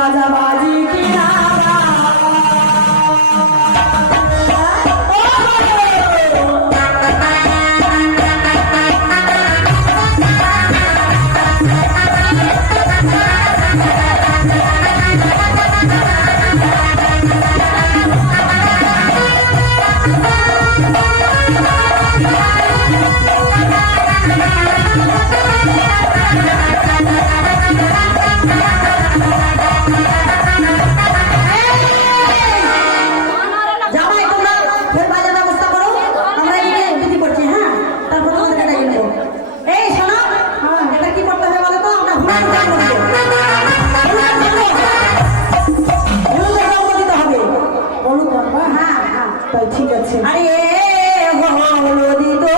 বাজাবাজি কিনা ঠিক আছে। আরে হলদি তো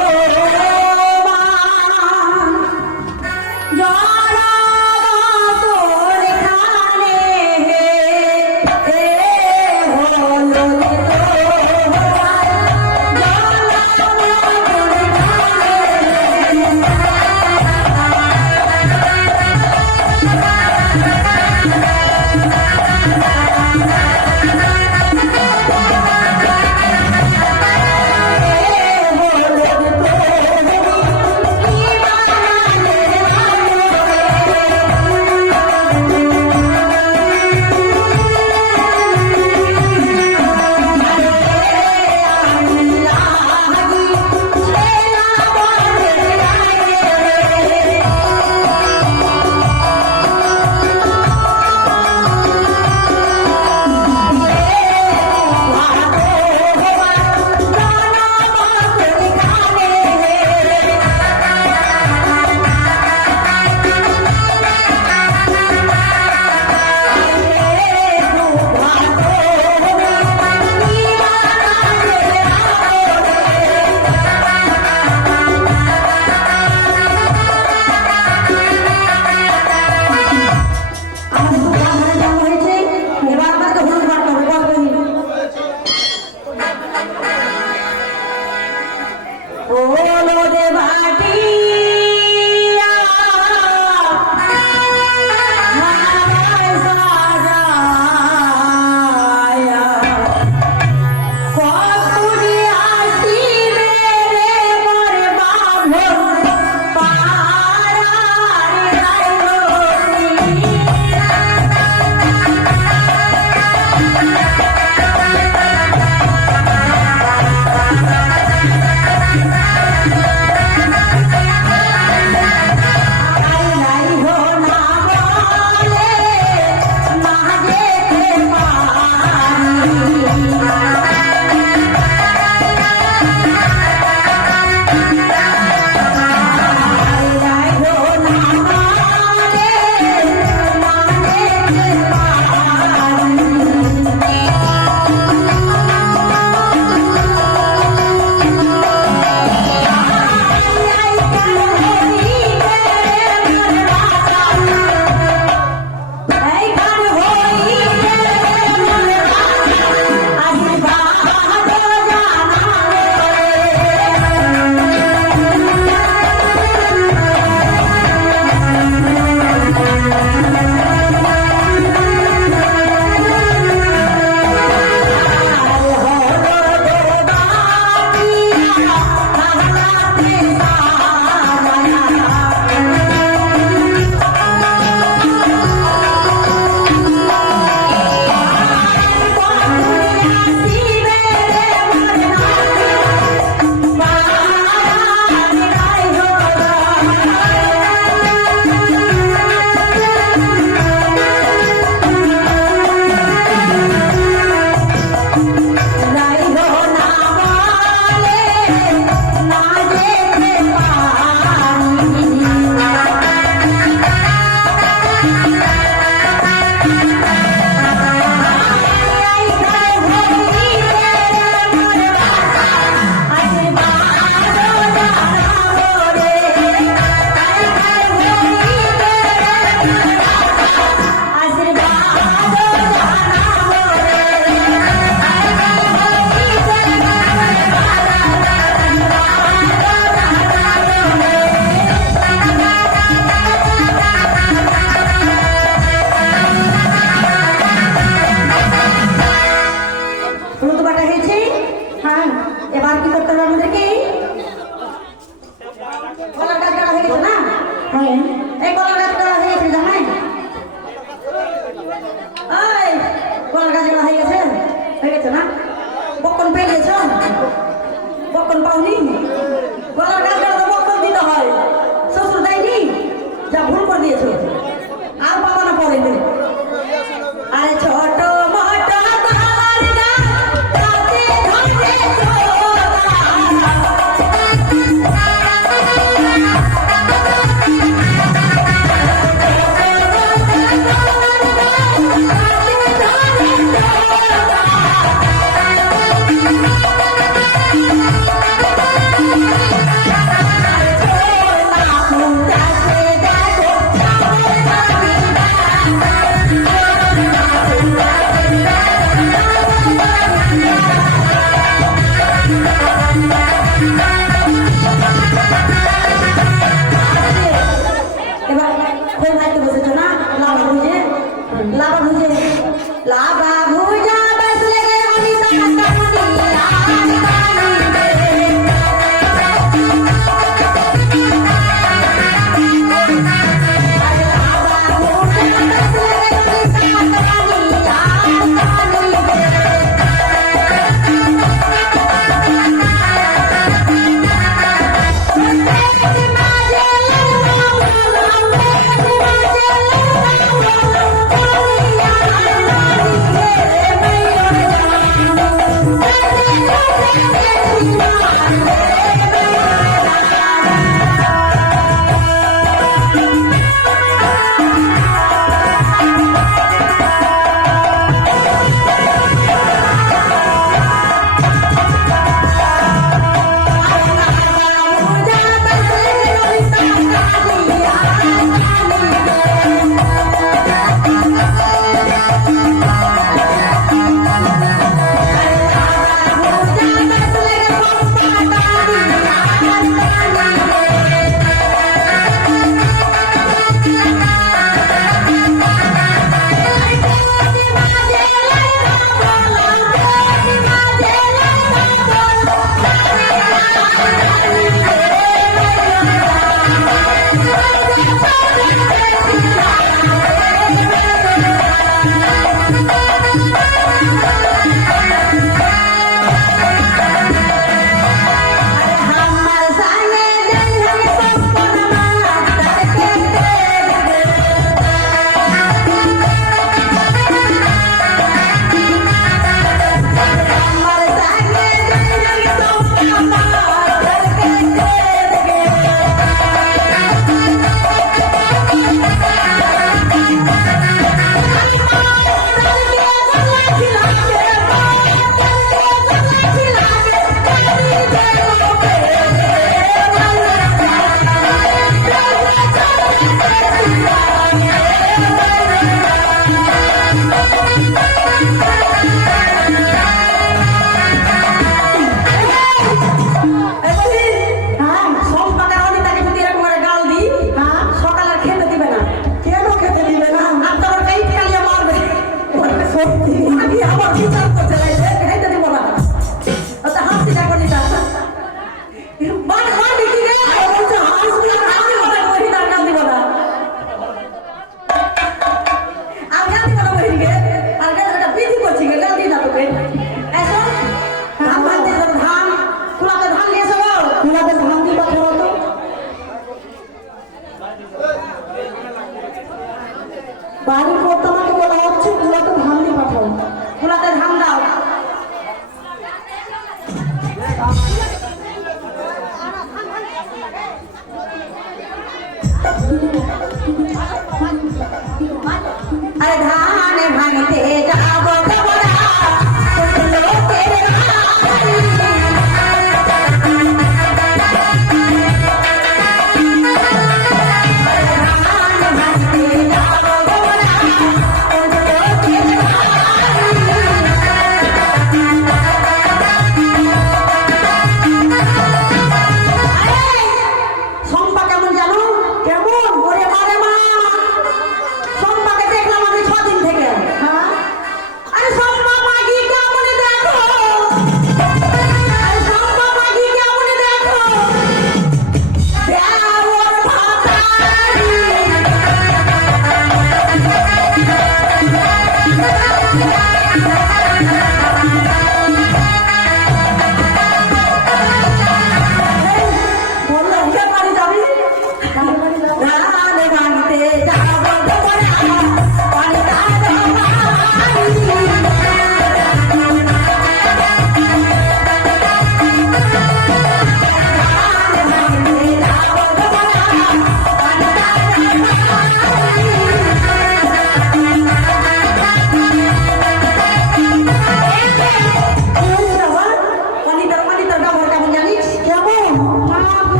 বাড়ি করতে আমাকে বলা হচ্ছে কুলাতে ধান দিয়ে পাঠাও, কুলাতে ধান দাও। আরে ধানে ভাঙতে যাবো ধানে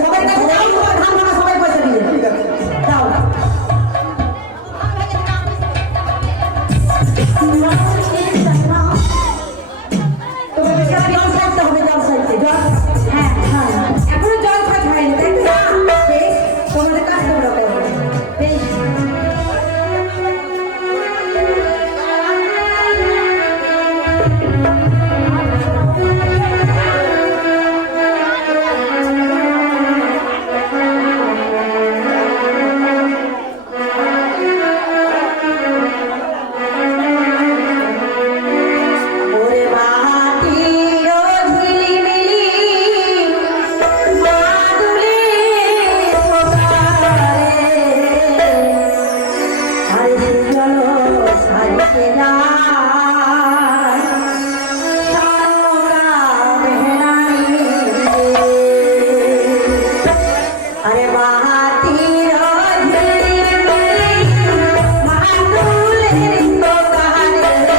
সবাই কাছে যাও, তোমার ধান ভাঙা সবাই পয়সা দিয়ে ঠিক আছে দাও। তোমার বিশাল জল খাইতে হবে, জল খাইতে জল। হ্যাঁ হ্যাঁ এখনো জল খাইতে হয়নি তাই তো? বেশ তোমাদের কাজ তোমরা করো বেশ। ওরে বাহাতির ঝিলিমিলি মাদুলি পোকারে আরে চলো সারিতে যায় সামরা মেহরানি আরে বাহাতির ঝিলিমিলি মাদুলি পোকারে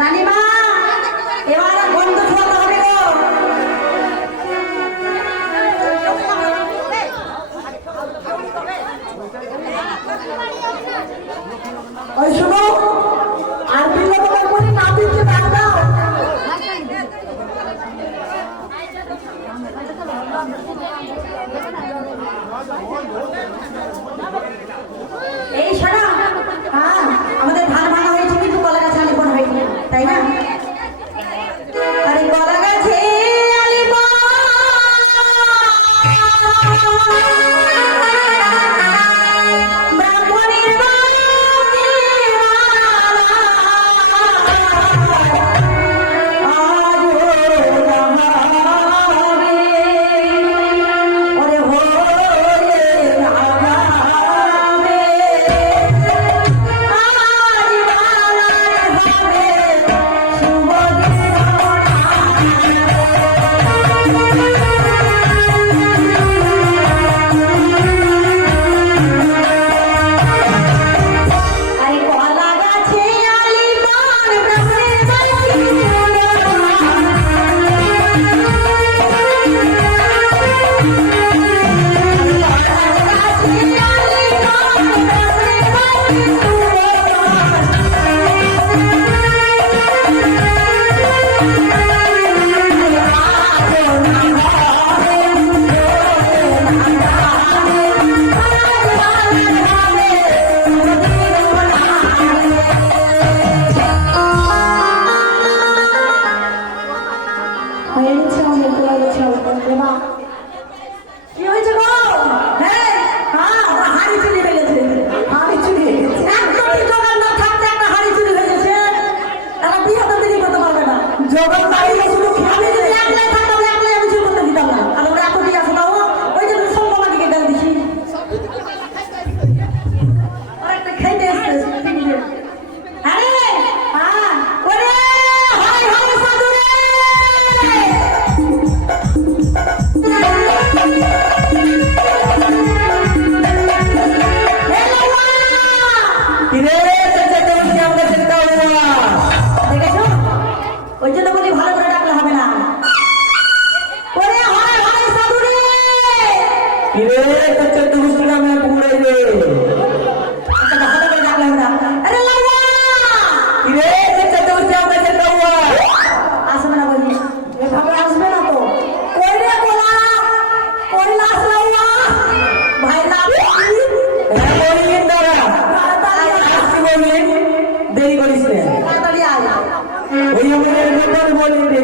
রানীমা এবার গন্ধ ছড়াতে হবে গো। ওই শোনো আর দিলে তোমার মনে না দিচ্ছে ডাক দাও। এই শোনো হ্যাঁ আমাদের ধান ভাঙা হয়েছে কিন্তু কলা গাছ আলিপন হয়নি তাই না? আরে কলা গাছে আলিপন ব্রাহ্মণের বাড়ি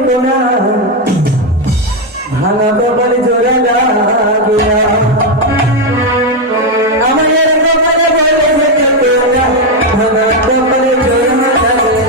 কোনা ভাঙা কপাল জোড়া লাগিয়া আমাদের কপালে বলে কোনা ভাঙা কপাল জোড়া লাগিয়া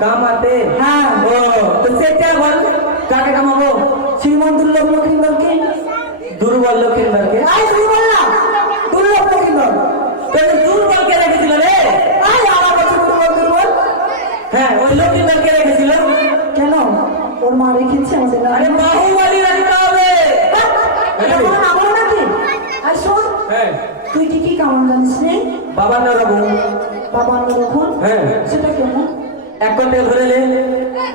কামাতে হ্যাঁ ও তো সেটা বল কাকে কামাবো শ্রীমন্ত লক্ষ্মীন্দরকে দুর্বল লক্ষ্মীন্দরকে আই দুর্বল না দুর্বল লক্ষ্মীন্দর তো দুর্বল কে রেখেছিল রে আই আমার কাছে দুর্বল হ্যাঁ ওই লক্ষ্মীন্দর কে রেখেছিল কেন ওর মা রেখেছে আমাদের আরে বাহুবলী রাখতে হবে এটা কোনো নাম হলো নাকি আর শোন হ্যাঁ তুই কি কামন জানিস রে বাবা নরকম হ্যাঁ সেটা কেমন এক করতে ধরে নে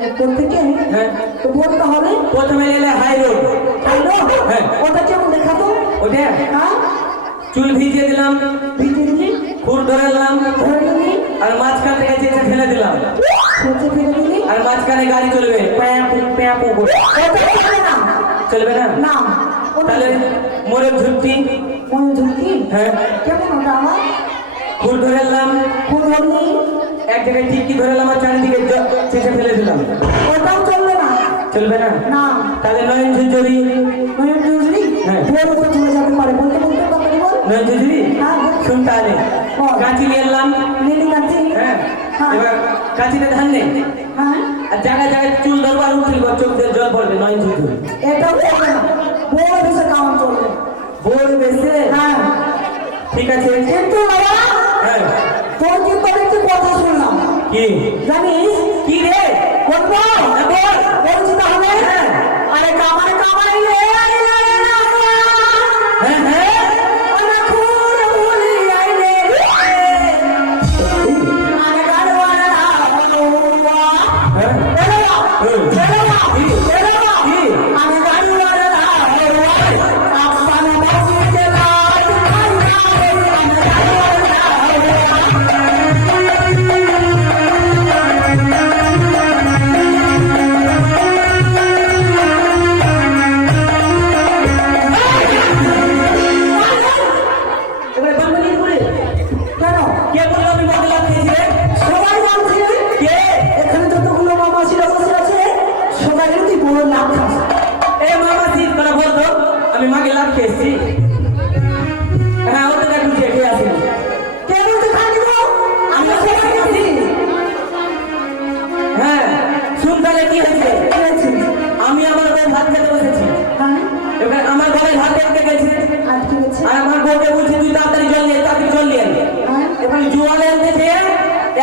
এক করতে কে হ্যাঁ তো বলতে হবে প্রথমে এলে হাই রোড হ্যাঁ ওটা কেমন দেখাবো ওটা হ্যাঁ চুল ভিজিয়ে দিলাম ভিজিয়ে দিলি খুর ধরলাম আর মাঝখান থেকে চেঁচে ফেলে দিলাম আর মাঝখানে গাড়ি চলবে চলবে না না তাহলে মোরের ঝুঁকি হ্যাঁ কেমন ওটা আমার খুর ধরলাম খুর ধরলি এক জায়গায় টিকি ধরলাম আর চারিদিকে চেঁচে ফেলে দিলাম ওটাও চলবে না চলবে না না তাহলে নয়ন ঝুঁঝুরি হ্যাঁ চলে যেতে পারে বলতে বলতে নয়ন ঝুঁঝুরি শুন তাহলে কাঁচি নিয়ে এলাম হ্যাঁ এবার কাঁচিতে ধান নেই হ্যাঁ আর জায়গায় জায়গায় চুল ধরবো আর উঠলি চোখ দিয়ে জল পড়বে নয়ন ঝুঁঝুরি এটাও চলবে না বড় বেশি কামান চলবে বড় বেশি হ্যাঁ ঠিক আছে কিন্তু বাবা হ্যাঁ তোর কিন্তু একটু কথা শুনলাম কি জানিস কি রে বলবো বলছি তাহলে আরে কামারে কামারে হ্যাঁ হ্যাঁ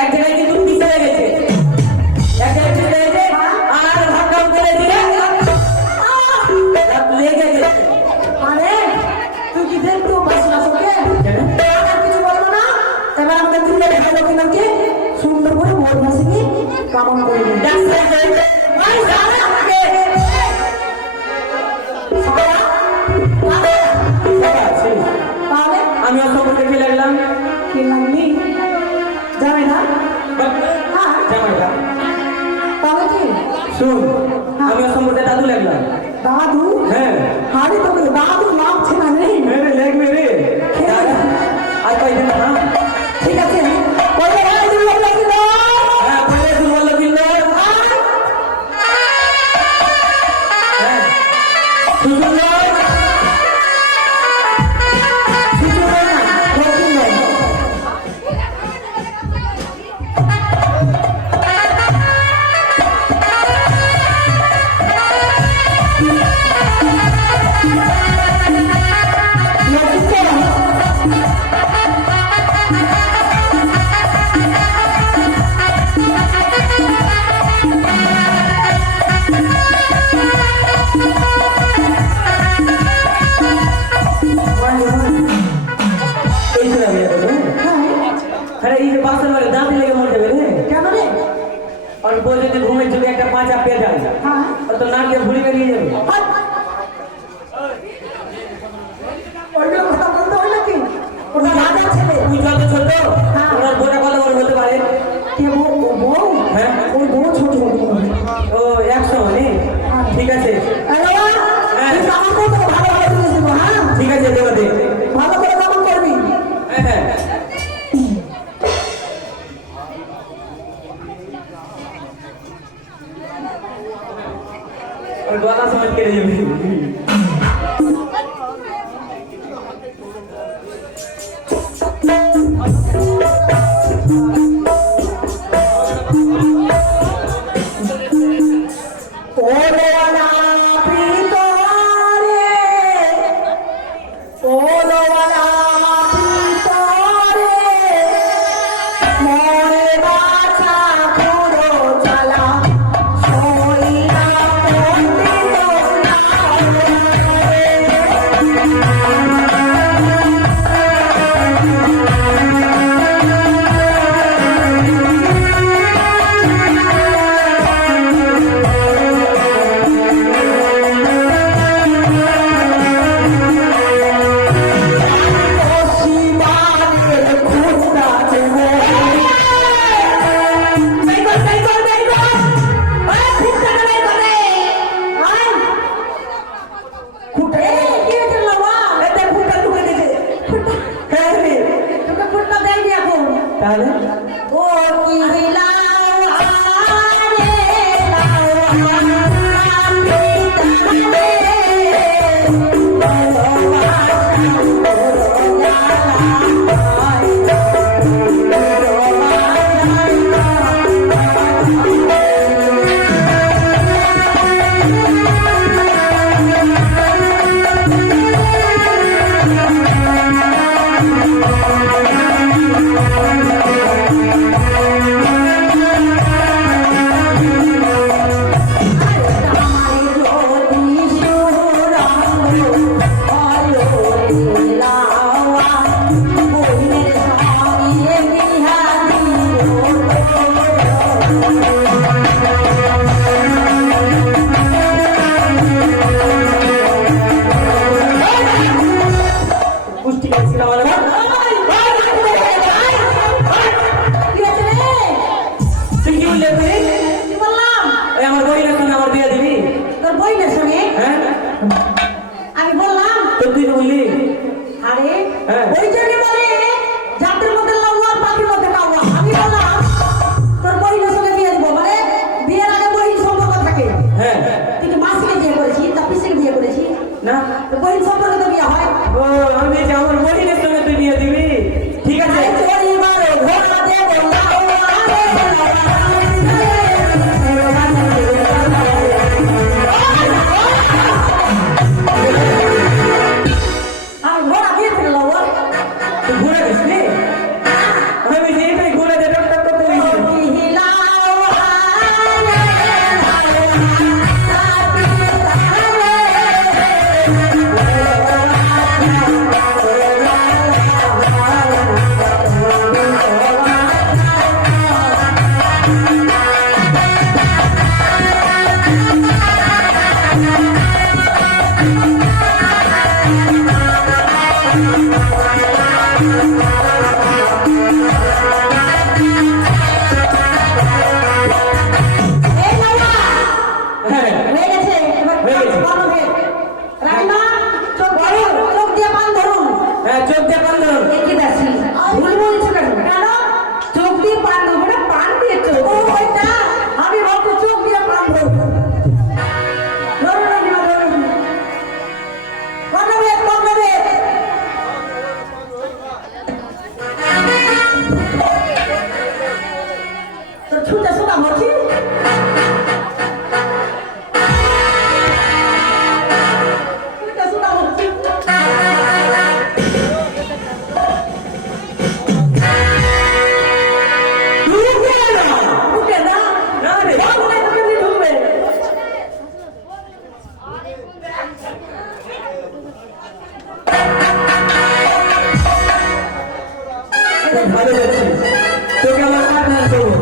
এক জায়গায় কিন্তু পিছনে গেছে কামন করবে আমি অসম্পর্কে কি লাগলাম কি লাগলি যাবে না হ্যাঁ জামাইটা তবে কি শুন আমি অসম্পর্কে দাদু লাগলাম দাদু হ্যাঁ হাড়ি তোকে দাদু নামছে না রে মেরে লাগবে রে আর কয়দিন না ঠিক আছে পরে দুর্লভ লাগিল হ্যাঁ পরে দুর্বল লাগিল হ্যাঁ সুন্দর और बोले थे घूमे चुके एक पांच आप पे जाए और तो नाम के भूली में नहीं जाए কথা বলতে হয় নাকি ওটা রাজা ছেলে তুই যত ছোট ওনার বোটা কত বড় হতে পারে কে বউ হ্যাঁ ওই বউ ছোট ও 100 মানে ঠিক আছে কামন করতে ভালো করে দিয়েছিল হ্যাঁ ঠিক আছে দেবো দে ভালো করে কামন করবি হ্যাঁ হ্যাঁ और गला समझ के रहिए তাহলে ও কি হিলাও আরে ওই জন্য বলে জাতের মধ্যে লাউয়া পাখির মধ্যে কাউয়া আমি বললাম তোর বহিনের সঙ্গে বিয়ে দিব মানে বিয়ের আগে বহিন সম্পর্ক থাকে হ্যাঁ তুই কি মাসিকে বিয়ে করেছি তা পিসিকে বিয়ে করেছি না তো বহিন সম্পর্কে তো বিয়ে হয় ও আমি যে আমার বহিনের সঙ্গে তুই বিয়ে দিবি ঠিক আছে পরিবারে ঘোড়া দেব আমি ঘোড়া দিয়ে ফেললাম তুই ঘুরে দিস নি আমি যে এটাই ঘুরে দিয়ে টক করতে দিয়েছি আমি ভালোবাসি তোকে আমার পার্টনার করবো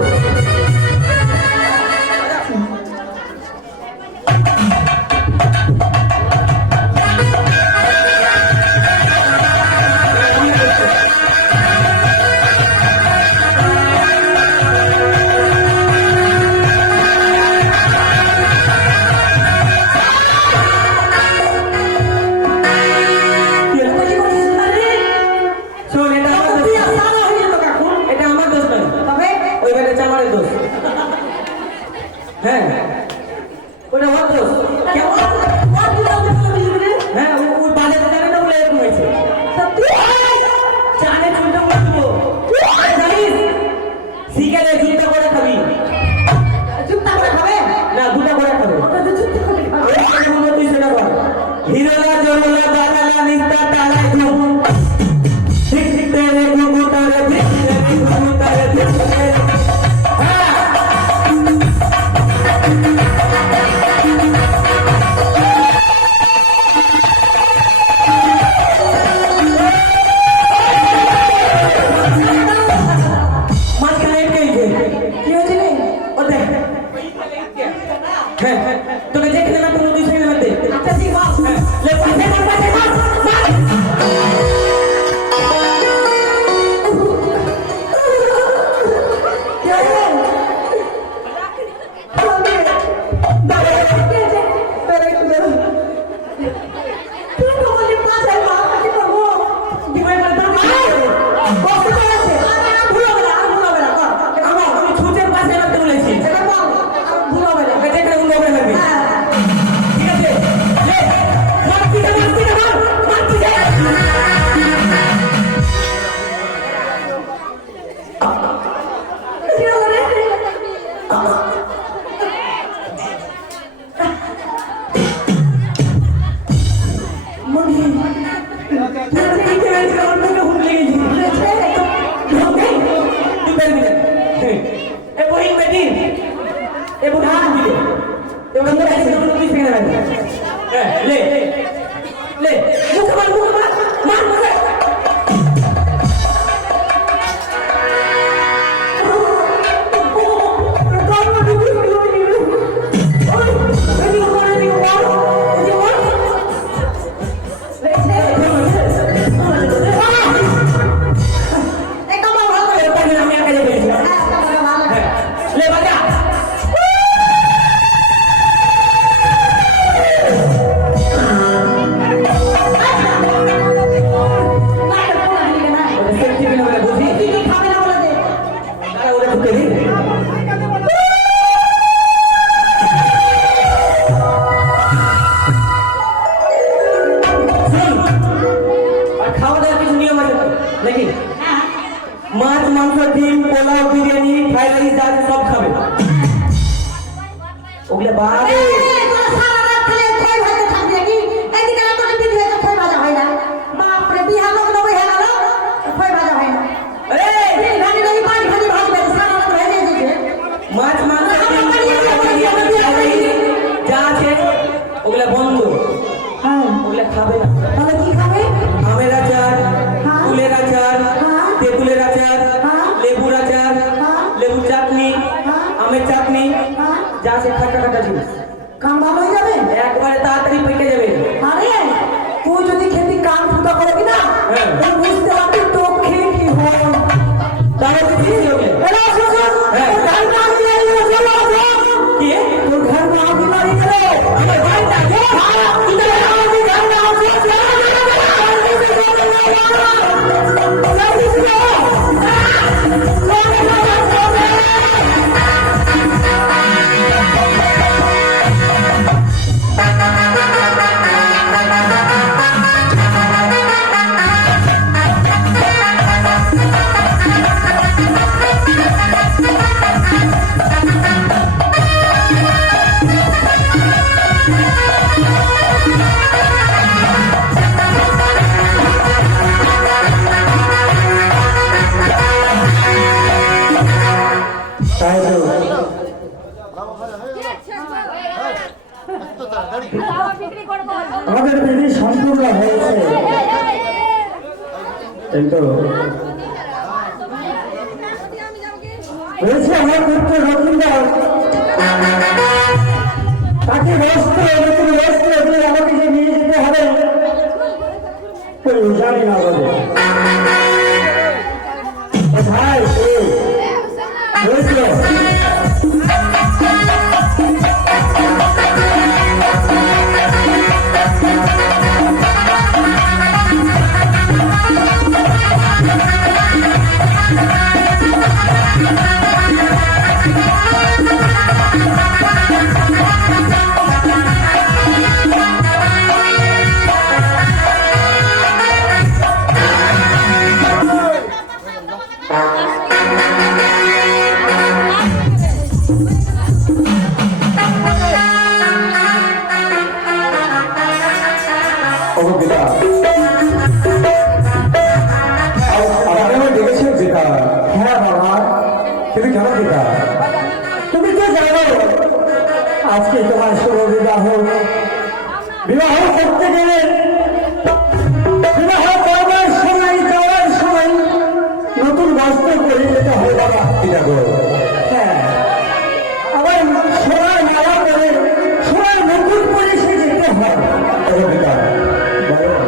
শোন এটা আমার দোষ। এটা আমার দোষ নয় ওই বেটা চামারের দোষ হ্যাঁ ওটা ওর দোষ হ্যাঁ ওই বাজারে জানে না বলে এরকম হয়েছে জানে চুলটা করে দেবো জানিস শিখে চিন্তা করে খাবি না দুটা করে খাবে তুই সেটা কর হিরোলা জরুলা দালালা নিস্তা টালা ধুম ঠিক ঠিক তেরে গুগু তারে ঠিক তেরে গুগু তারে ঠিক তেরে মাঝখানে কে কি হয়েছে রে ও দেখ হ্যাঁ তোকে যে খেলা কোনো দুই সেকেন্ড মধ্যে আচ্ছা ঠিক আছে লে পাশে মাছ মাংস ডিম পোলাও বিরিয়ানি ফ্রাইড রাইস যা আছে সব খাবে ওগুলো বাড়ে মাছ মাংস যা আছে ওগুলো বন্ধ ওগুলো খাবে না তাহলে কি খাবে আমের আচার ফুলের আচার তেঁতুলের আচার লেবুর আচার লেবুর চাটনি আমের চাটনি যা আছে খাটা খাটা জিনিস কান ভালো হয়ে যাবে একবারে তাড়াতাড়ি পেটে যাবে আরে তুই যদি খেতে কান ফুটা করবি না তুই বুঝতে পারবি তো খেয়ে কি হয় তাহলে তো ঠিক হবে তোর ঘর মা বিমারি গেলে আমাদের বিধি সম্পূর্ণ হয়েছে কিন্তু বলছি আমার পুত্র রতনদার তাকে বস্ত্র নতুন বস্ত্র দিয়ে আমাকে যে নিয়ে যেতে হবে জানি না বলে কোথায় বলছিল তুমি তো জানো আজকে তোমার শুভ বিবাহ বিবাহ করতে গেলে বিবাহ করবার সময় যাওয়ার সময় নতুন বস্ত্র পরে যেতে হয় বাবা হ্যাঁ আবার সোনার মালা পরে সোনার মুকুট পরে সে যেতে হয়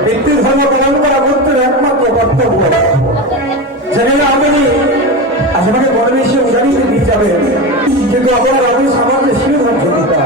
ব্যক্তির ধর্ম পালন করা করতে একমাত্র কর্তব্য জানি না আমি আসলে বড় বেশি উদাহরণ দিয়ে যাবে কিন্তু আপনার আমি সামান্য শিরোধার্য দিতা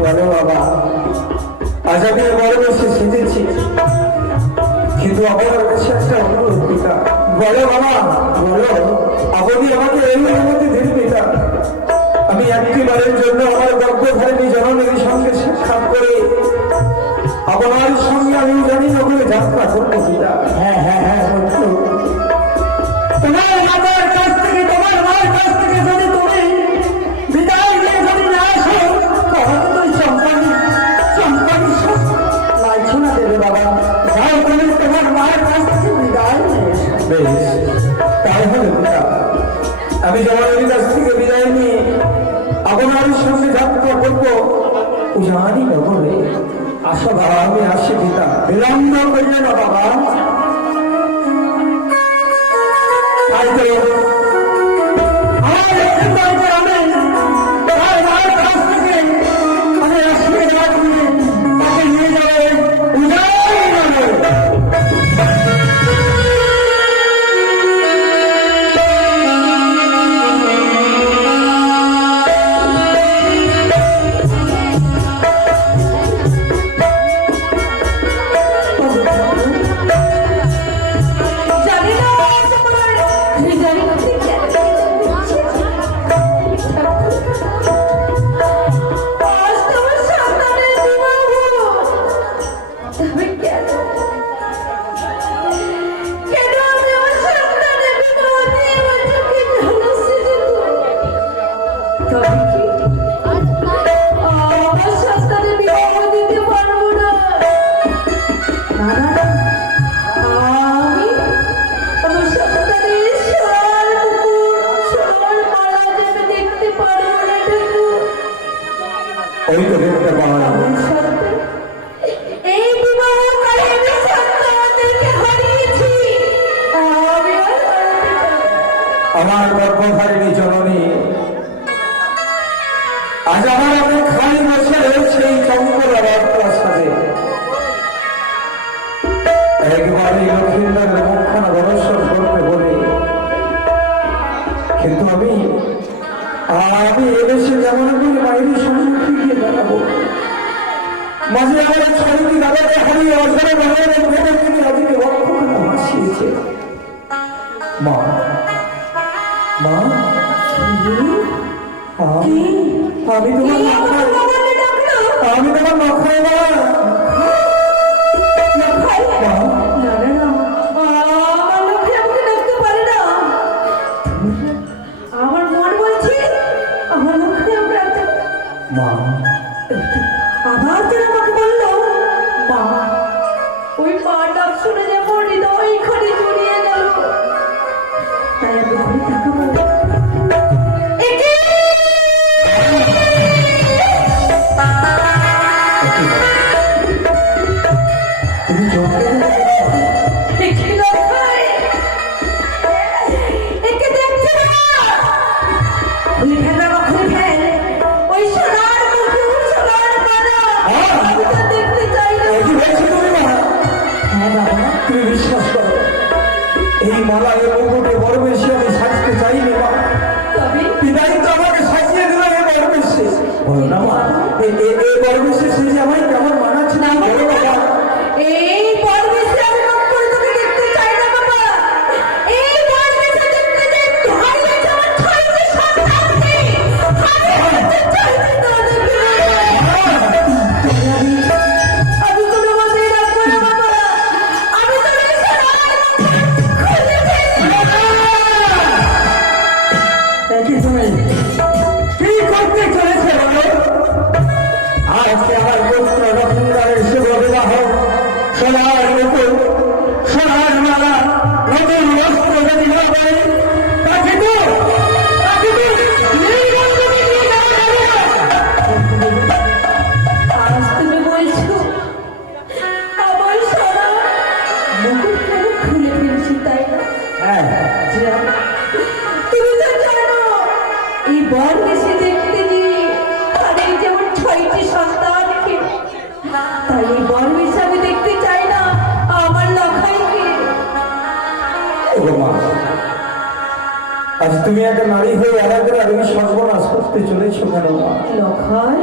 বলো বাবা, আজ আমি বড় বেশি শিখেছি, কিন্তু আমার কাছে একটা অনুরোধ পিতা। বলো বাবা, বলো আপনি আমাকে এই অনুমতি দিন পিতা। আমি একটিবারের জন্য আমার গর্ভধারিণী জননীর সঙ্গে সাক্ষাৎ করে আপনার সঙ্গে আমি জানি ওখানে যাত্রা করবো পিতা। হ্যাঁ হ্যাঁ হ্যাঁ, তোমার মাতার কাছ থেকে, তোমার মায়ের কাছ থেকে যদি তুমি বিদায় নিয়ে যদি না আসো, তাহলে তুই চম্পানি লাইছনা দেবে বাবা। যাও তুমি তোমার মায়ের কাছ থেকে বিদায় নিয়ে এসো। বেশ, তাই হলে পিতা, আমি জমানের কাছ থেকে বিদায় নিয়ে আপনার সঙ্গে যাত্রা করবো জানি নগরে। আসো বাবা, আমি আসি পিতা, বিলম্ব করিলে না বাবা। আমার গর্ভধারিণী জননী আজ আমার আমি খালি বসে রয়েছে এই চম্পলা রাজপ্রাসাদে। একবারই লক্ষ্মীন্দরের মুখখানা দর্শন করতে বলে, কিন্তু আমি আমি এদেশে যেমন করে মায়ের সম্মুখে গিয়ে দাঁড়াবো, মাঝে আমার ছয়টি দাদাকে হারিয়ে অসরে বাংলার ভেতর থেকে আজকে রক্ষণা হাসিয়েছে। মা মা আমি তোমার নখাই, আমি তোমার নখাই মা। আমার মন বলছে আমার মুখে আমরা মা আবার যেন আমাকে বললো মা, ওই মা ডাক শুনে যেমন হৃদয় খালি জড়িয়ে গেল। তাই আমি ঘুরে তাকাবো, একে তুমি চোখে একে লক্ষ্য, একে দেখছে না। খুলে ফেল বাবা, খুলে ফেল। ওই সোনার মুকুট, সোনার মালা, আমি তো দেখতে চাই না। কি বলছো তুমি মা? হ্যাঁ বাবা, তুমি বিশ্বাস করো, এই মালায় মুকুটে বড় বেশি আমি সাজতে চাইনি মা। তবে পিতাই তো আমাকে সাজিয়ে দিল এই বড় বেশি। বলো না মা, এই বড় বেশি সেজে আমায় কেমন মানাচ্ছে না বলো বাবা। এই পরবেশে আমি মন করে তোকে দেখতে চাই না বাবা। এই পরবেশে দেখতে চাই ভাই আছে আমার ছয়টি সন্তানকে। আমি দেখতে চাই না তোদেরকে। আমি কোনো মতেই রাখবো না বাবা। আমি তোকে সোনার কি তুমি কি করতে চলেছে বলো? আজকে আমার পুত্র রতনদারের শুভ বিবাহ, সোনার মুকুট, সোনার মালা, নতুন বস্ত্র যদি না পাই, তাকে তো নির্বন্ধকে নিয়ে যাওয়া যাবে না। আজ তুমি বলছো আমার সোনা মুকুট কেন খুলে ফেলছি, তাই না? হ্যাঁ, তুমি তো জানো এই বর বেশি দেখতে গিয়ে আরে যেমন ছয়টি সন্তানকে, তাই এই বর বেশি আমি দেখতে চাই না আমার লখাইকে। ওগো মা, আজ তুমি একটা নারী হয়ে আলাদা আর ওই সর্বনাশ করতে চলেছো কেন মা? লখাই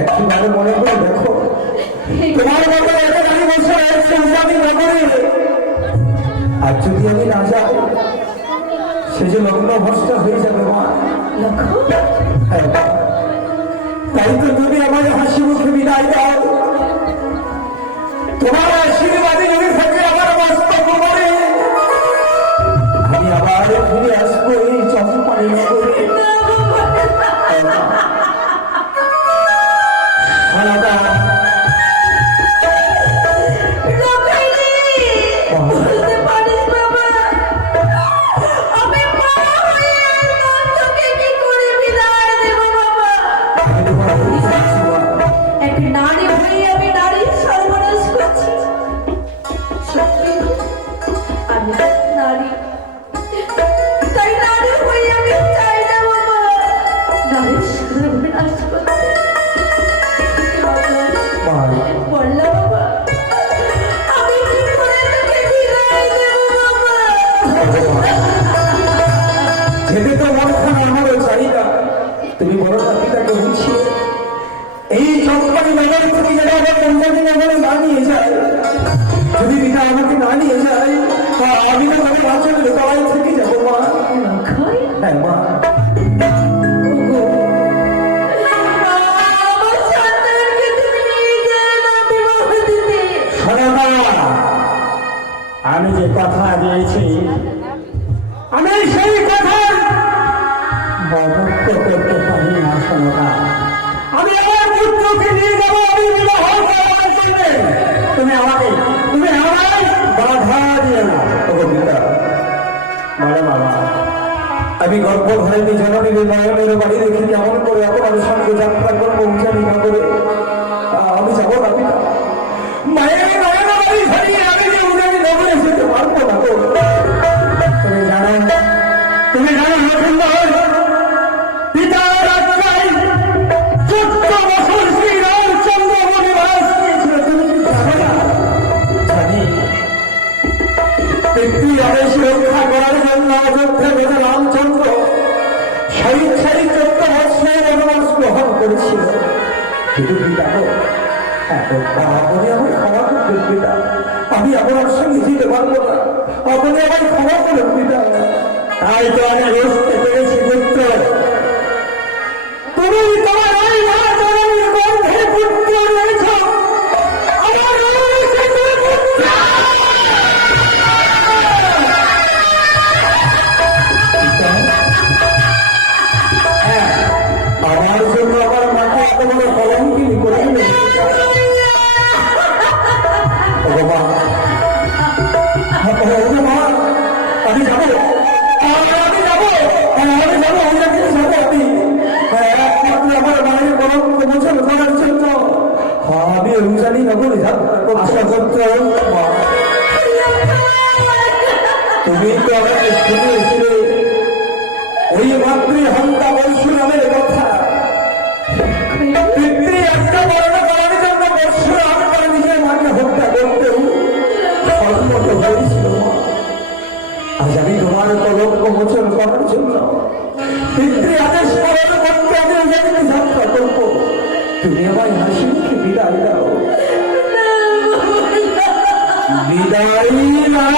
একটিবারে মনে করে দেখো, তোমার মতো একটা নারী বসে আছে আমি নগরে, আর যদি আমি না যাই সে যে লগ্ন ভ্রষ্ট হয়ে যাবে মা। লখাই হ্যাঁ মা, তাই তো তুমি আমার হাসি মুখে বিদায় দাও। তোমার আশীর্বাদে যদি থাকে আমার মস্তক করে, আমি আবার ফিরে আসবো এই চম্পানি নগরে। বুঝতে পারিস বাবা, আমি মা হয়ে তোকে কি করে বিদায় দেব বাবা? এক নারী হয়ে আমি নারীর সর্বনাশ করছি। সত্যি আমি নারী, তাই নারী হয়ে আমি চাই না বাবা নারীর সর্বনাশ করতে। বললাম বাবা, আমি কি করে তোকে বিদায় দেব বাবা? যেতে তো মন খান আমারও চাহিদা, তুমি বড় পিতাকে বুঝিয়ে এই চম্পানি নগর থেকে যেন আমার পঞ্চায়েত নগরে না নিয়ে যায়। যদি পিতা আমাকে না নিয়ে যায়, আমি তো আমি বাঁচা গেলে তলায় থেকে যাবো মা। লখাই হ্যাঁ মা, আমার সন্তানকে তুমি নিয়ে গেলে না বিবাহ দিতে। শোনো মা, আমি যে কথা দিয়েছি আমি সেই কথা বরত্ব করতে পারি না। শোনো না, আমি আমার পুত্রকে নিয়ে যাবো, আমি বিবাহ করার জন্য। তুমি আমাকে বাধা দিও না। মানে বাবা, আমি গল্প ঘরে জননী নয়নের বাড়ি রেখে কেমন করে আপনার সঙ্গে যাত্রা করবো জানি না করে আমি যাবো না পিতা। মায়ের নয়নের বাড়ি ছাড়িয়ে আমি যে উড়ে নগরে যেতে পারবো না। তুমি জানো পিতা রাজ্জাই 14 বছর শ্রী রামচন্দ্র বনবাস গিয়েছিল, তুমি কি জানো না? জানি, পিতৃ আদেশ রক্ষা করার জন্য অযোধ্যা রামচন্দ্র স্বেচ্ছায় 14 বছর কিন্তু পিতা গো, আপনি আমার ক্ষমা করবেন পিতা, আমি আপনার সঙ্গে যেতে পারবো না, আপনি আমার ক্ষমা করেন পিতা। তাই তো আমি বুঝতে পেরেছি পুত্র, তুমি তোমার ওই মাতার গর্ভে পুত্র রয়েছ, আমার রয়েছে তুমি পুত্র। হ্যাঁ, আমার জন্য আমার মাকে এত বড় কলঙ্কিনী করে দিলেন। আমি যাবো, আমি যাবো, আমি যাবো, আমি যাবো, আপনি একমাত্র আমার মায়ের কলঙ্ক মোচন করার জন্য আমি অনুযায়ী নগরে আশা করতে। তুমি তো আমাকে শুনেছিলে ওই মাতৃহত্যা পরশুরামের কথা। পিতৃ একটা বর্ণ করার জন্য পরশুরাম তার নিজের মাকে হত্যা করতেও সম্মত হয়েছিল। আজ আমি তোমার কলঙ্ক মোচন করার জন্য পিতৃ আদেশ করার মধ্যে আমি ওই যাত্রা করবো। তুমি আমায় হাসি মুখে বিদায় দাও, বিদায় দাও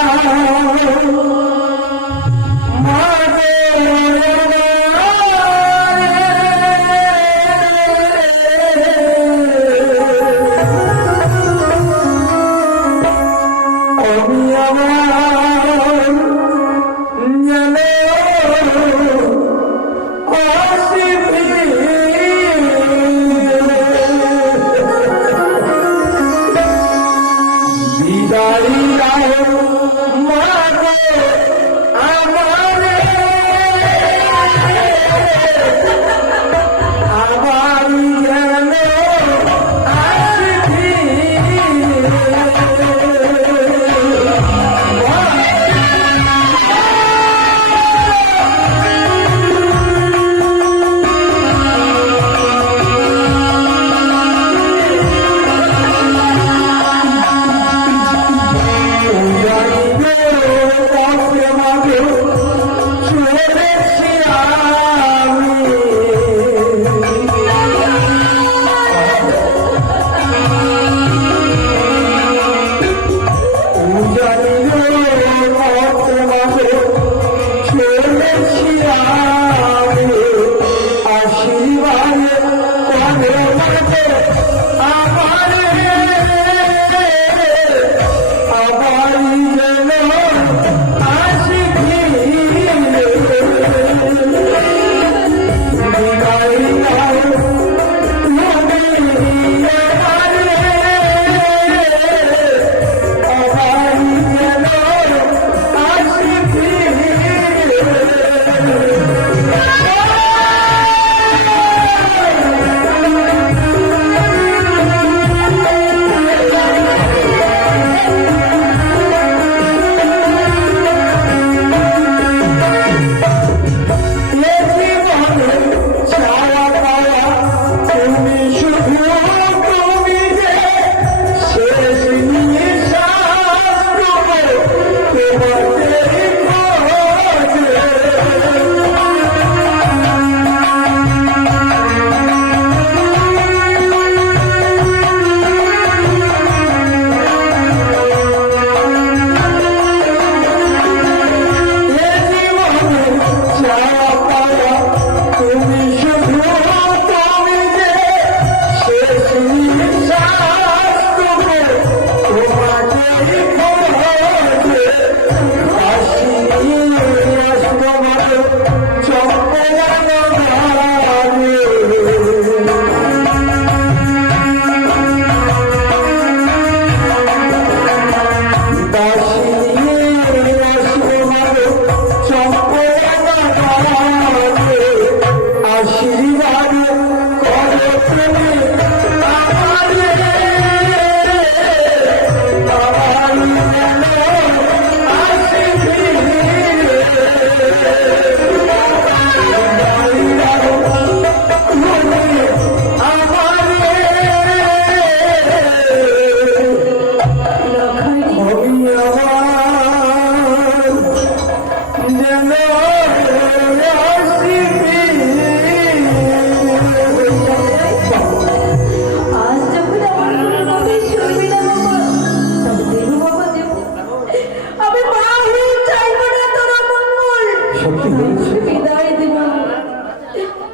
দিয়েছো বিদায় দেব,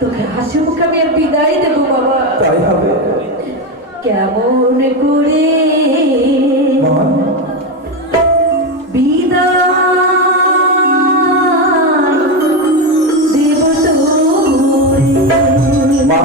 তোকে হাসি মুখে আমি আর বিদায় দেব বাবা। তাই হবে কেমন করে মা। বিদায় দেব তোরে। মা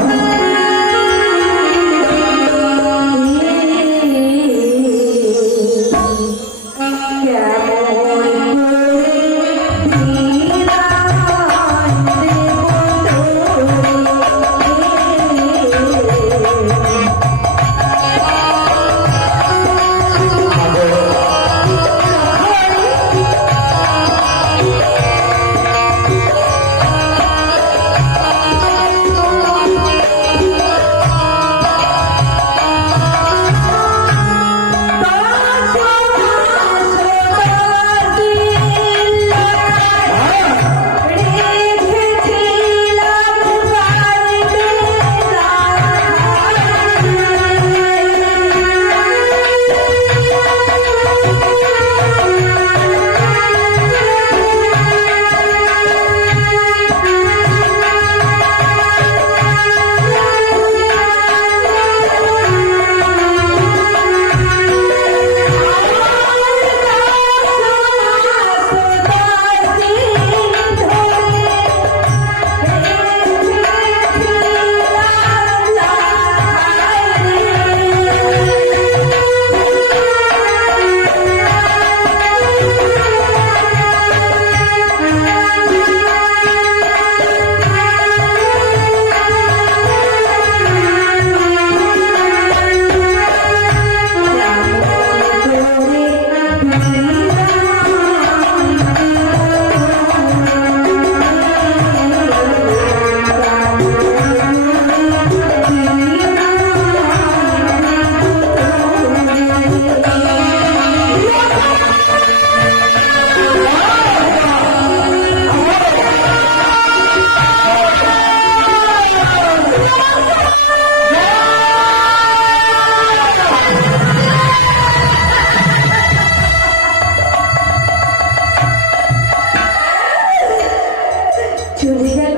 চলে গেল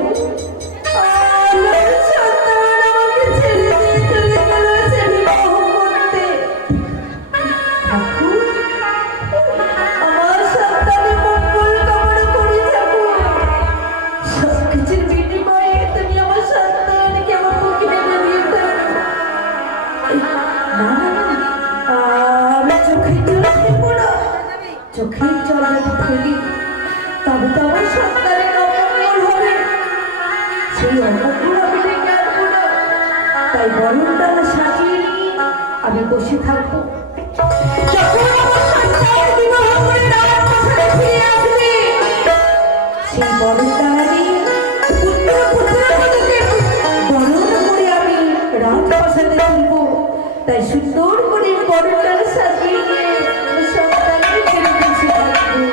আমার সন্তান, আমাকে ছেড়ে দিয়ে চলে গেল সে বিবাহ করতে। ঠাকুর, আমার সন্তানের মঙ্গল কামনা করি ঠাকুর। সবকিছুর বিনিময়ে তুমি আমার সন্তানকে আমার বুকে টেনে দিয়েছো। না, আমি চোখের জল ফেলবো না। চোখের জল যদি ফেলি তবে তো আমার সন্তানের অমঙ্গল হবে। সেই অমঙ্গল আমি ডেকে আনবো না। তাই বরণ ডালা সাজিয়ে নিয়ে আমি বসে থাকবো। যখন আমার সন্তান বিবাহ করে রাত বছরে ফিরে আসবে, সেই বরণ ডালা নিয়ে পুত্র পুত্রবধূকে বরণ করে আমি রাত বসাতে তুলবো। তাই সুন্দর করে বরণ ডালা সাজিয়ে নিয়ে আমার সন্তানকে ফেলে বসে থাকবো।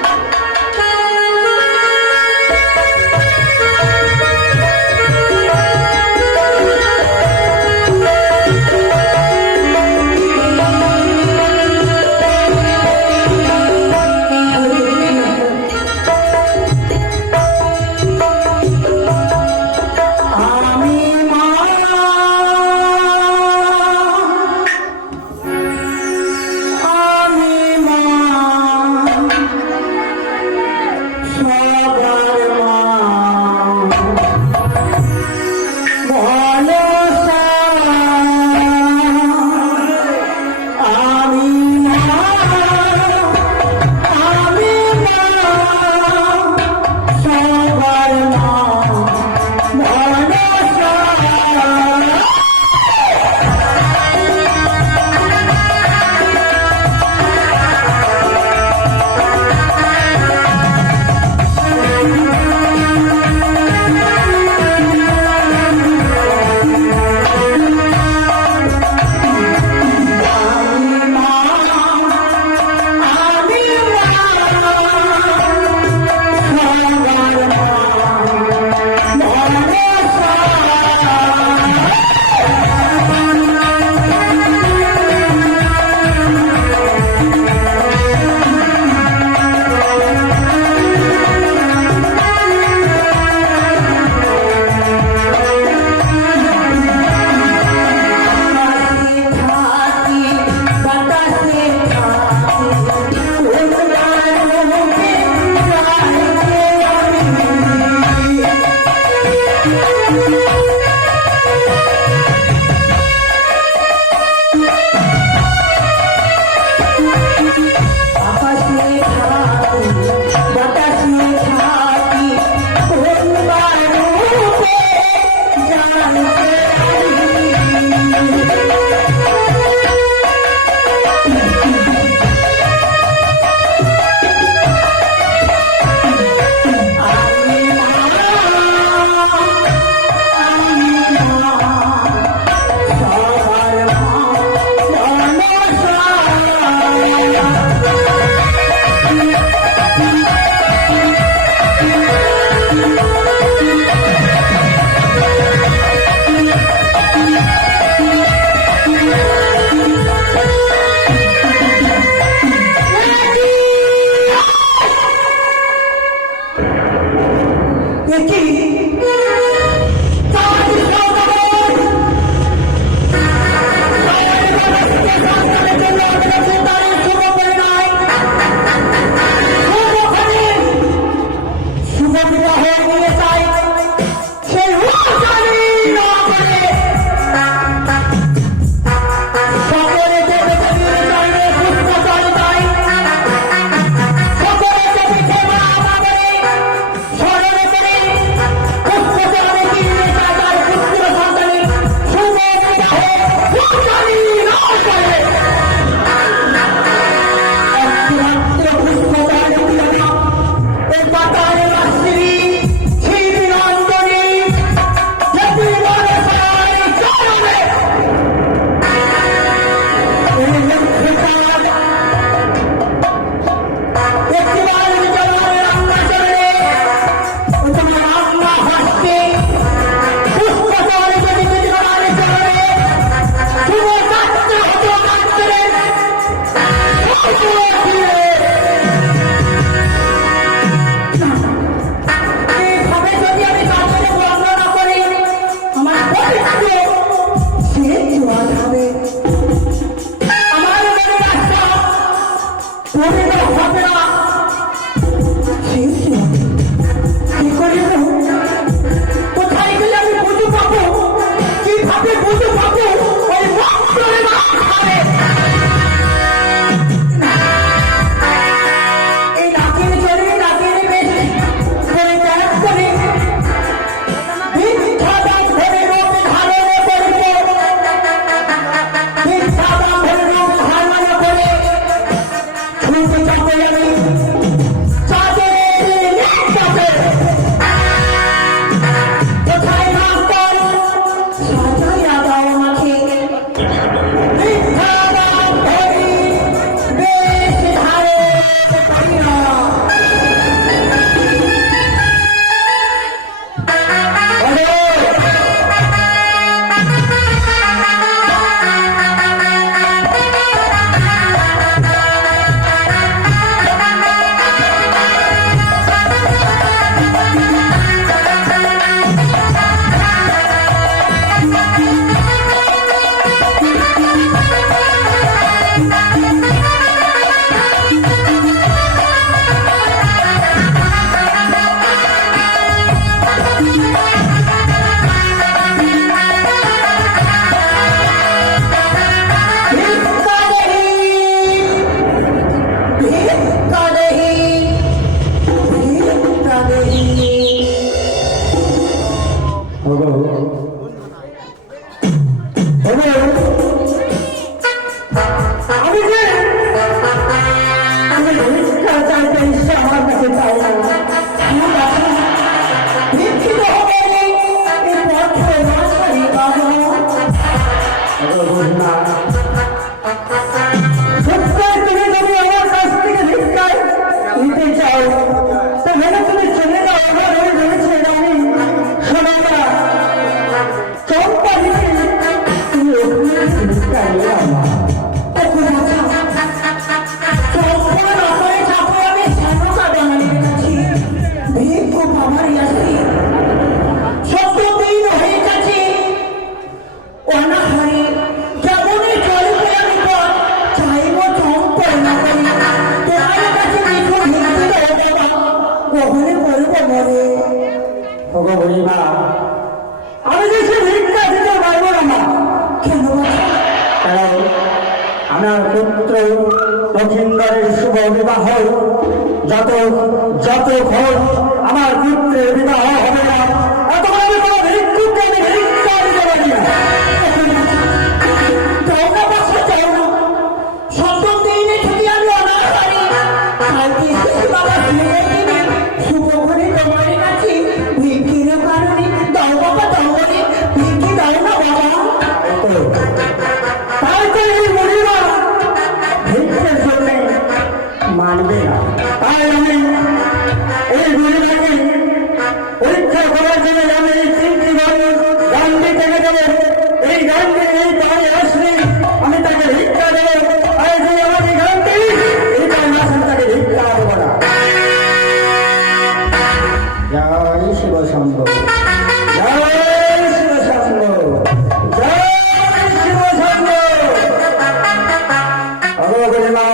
আমি মা আমার পুত্র লক্ষিন্দরের শুভ বিবাহ যতক্ষণ আমার পুত্রের বিবাহ হবে না এতক্ষণ আমি কোনো ভিক্ষুককে আমি ভিক্ষা দিতে পারি না। মানবে না, তাই আমি এই গুলিটাকে পরীক্ষা করার জন্য আমি এই তিনটি গান্ধী থেকে দেবো। এই গান্ধী এই পায়ে আসলে আমি তাকে ভিক্ষা দেবো, আর যে আমাকে গান্ধী এই পায়ে আসলে তাকে ভিক্ষা দেবো না। জয় শিব শম্ভ। জয় শিবশম্ভ, জয় শিবশম্ভ। অগোগরিমা,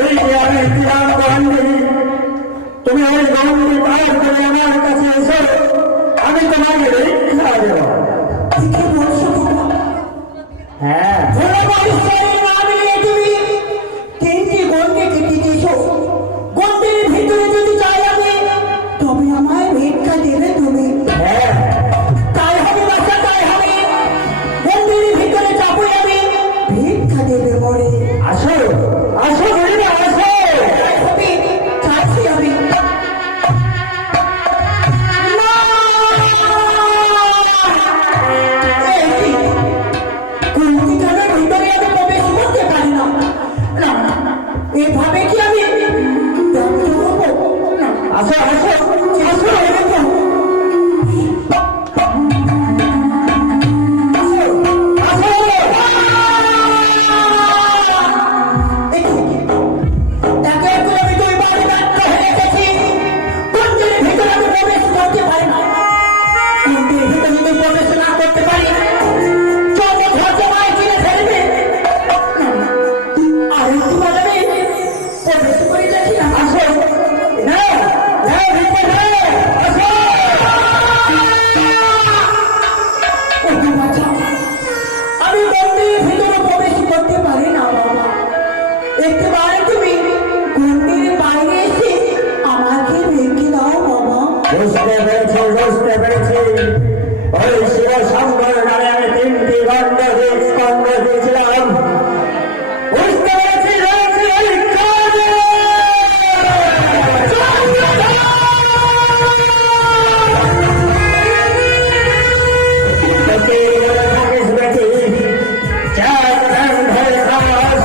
এই যে আমি দিলাম গন্ধি, তুমি ওই গন্ধি পার করে আমার কাছে এসো, আমি তোমাকে দীক্ষা দেব। কি বলছো বাবা? হ্যাঁ, তুমি তিনটি গন্ডে কেটে দিয়েছো। গন্ডের ভিতরে যদি যাই আমি, তবে আমায় ভিক্ষা দেবে তুমি। হ্যাঁ, তাই হবে বাচ্চা, তাই হবে। গন্ডের ভিতরে যাবো আমি, ভিক্ষা দেবে বলে। আসো আসো গরিমা, আসো। তাই হবে, চাইছি আমি। না! এই কি? কুন্তিখানার ভিতরে আমি প্রবেশ করতে পারি না। না, এভাবে কি আমি ব্যর্থ হবো? না। আসো আসো আসো। আমি মন্দিরের ভিতরে প্রবেশ করতে পারি না বাবা। একেবারে তুমি মন্দিরের বাইরে এসে আমাকে রেখে দাও বাবা। বুঝতে পেরেছি, বুঝতে পেরেছি। ওই শিবশম্ভর নামে আমি তিনটি গন্ধ স্কন্ধ দিয়েছিলাম। বুঝতে পেরেছি, রয়েছে ওই কাজে। থাকিস বেটি, চার গন্ধের সাহস।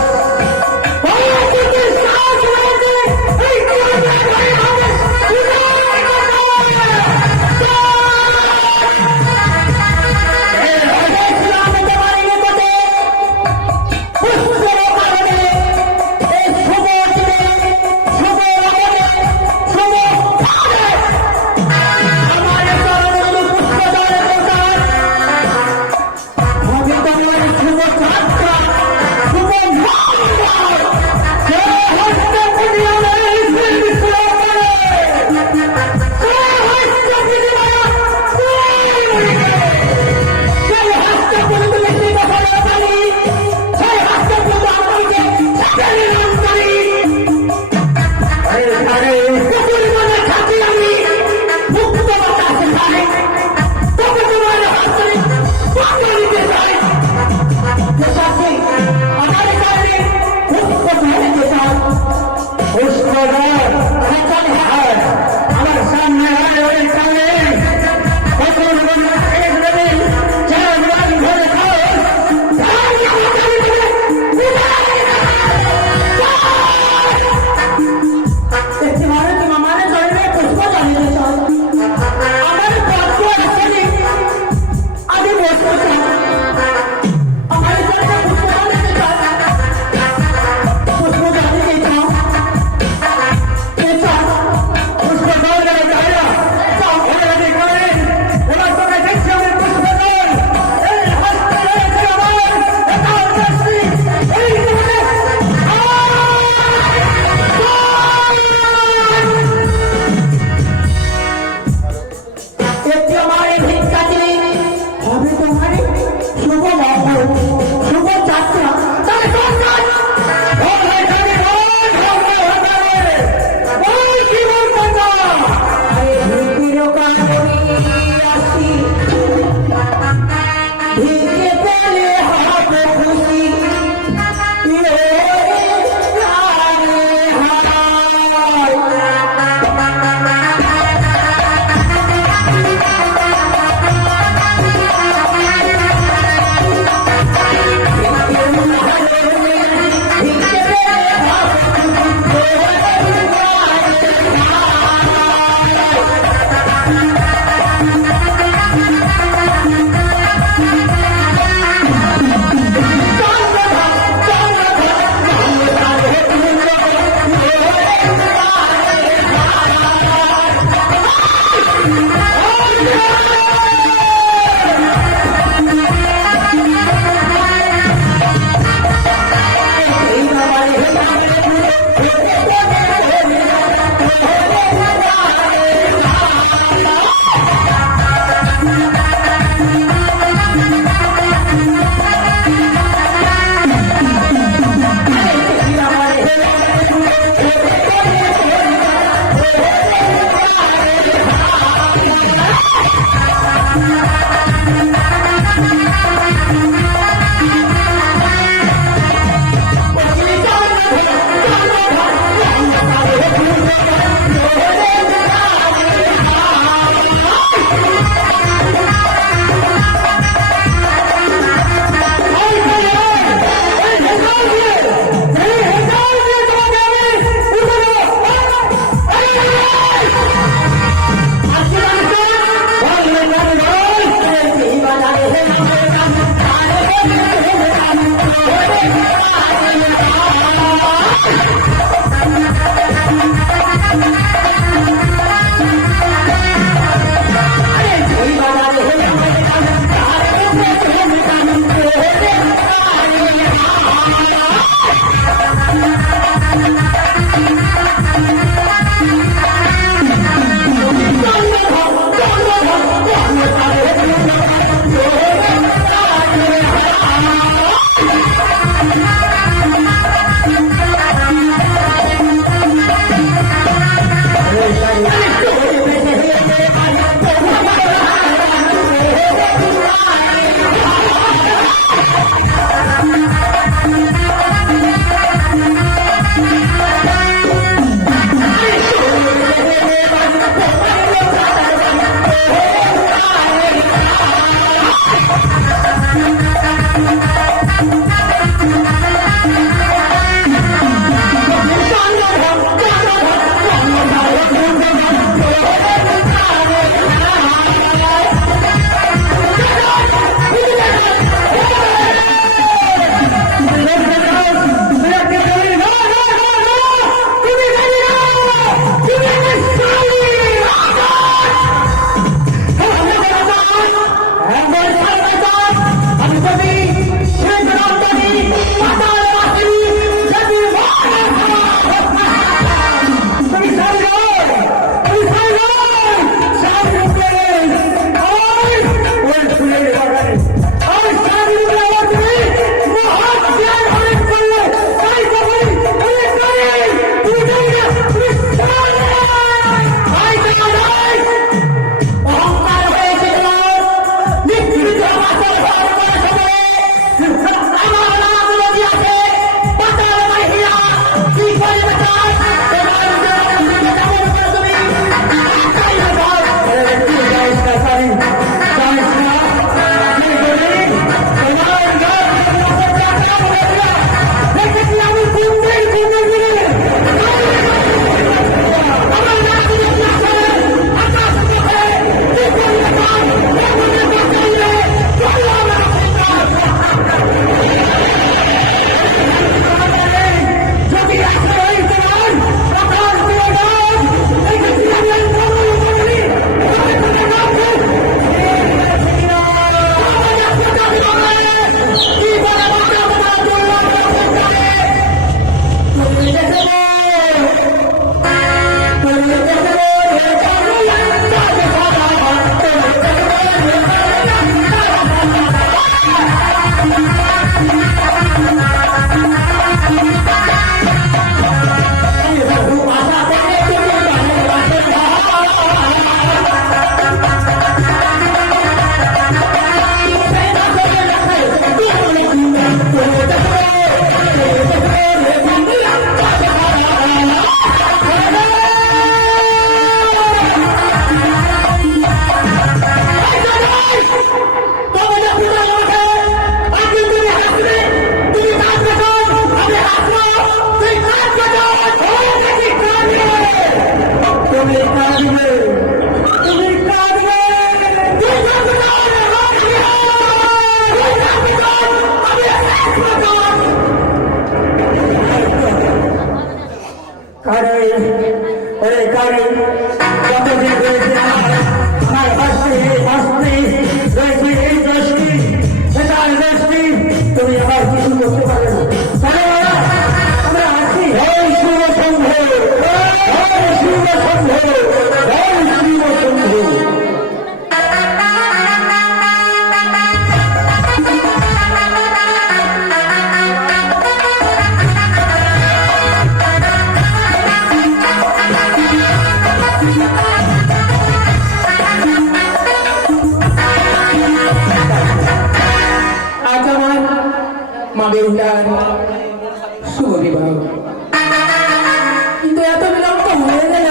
মহিলার শুভ বিবাহ। কিন্তু এত বিলম্ব হয়ে গেল,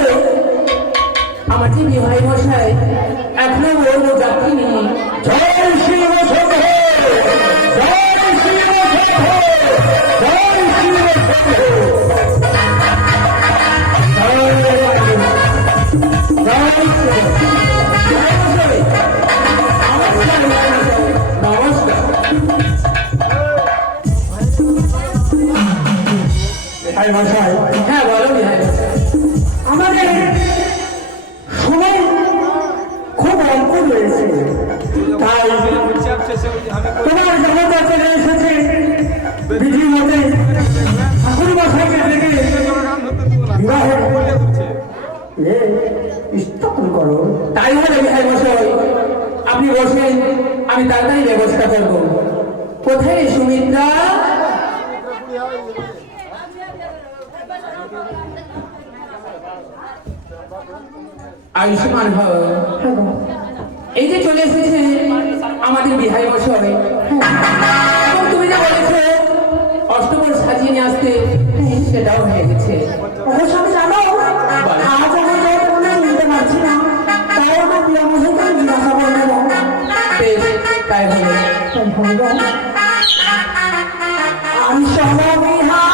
আমার যে বিবাহী মশাই এখনো বলবো যাত্রী নেই। জয় শিব শম্ভো, জয় শিব শম্ভো, জয় শিব শম্ভো। নমস্কার। বিহাই মশাই, হ্যাঁ বলো বিহাই মশাই। আমাদের সময় খুব অল্প রয়েছে, তাই তোমার জগতে চলে এসেছে বিধি মতে ঠাকুর মশাইকে ডেকে বিবাহের স্থাপন করো। তাই হলে বিহাই মশাই আপনি বসেন, আমি তাড়াতাড়ি ব্যবস্থা করবো। কোথায় সুমিত্রা? আয়ুষ্মান ভব। এই যে চলে এসেছে আমাদের বিহাই মশাই। এবং তুমি যে বলেছো অষ্টমর সাজিয়ে নিয়ে আসতে, সেটাও হয়ে গেছে। অবশ্য আমি জানো আজ আমি যে কোনো নিতে পারছি না, তাই আমার প্রিয় মশাইকে আমি জিজ্ঞাসা করে নেবো। বেশ, তাই হলো। আমি সমবিহার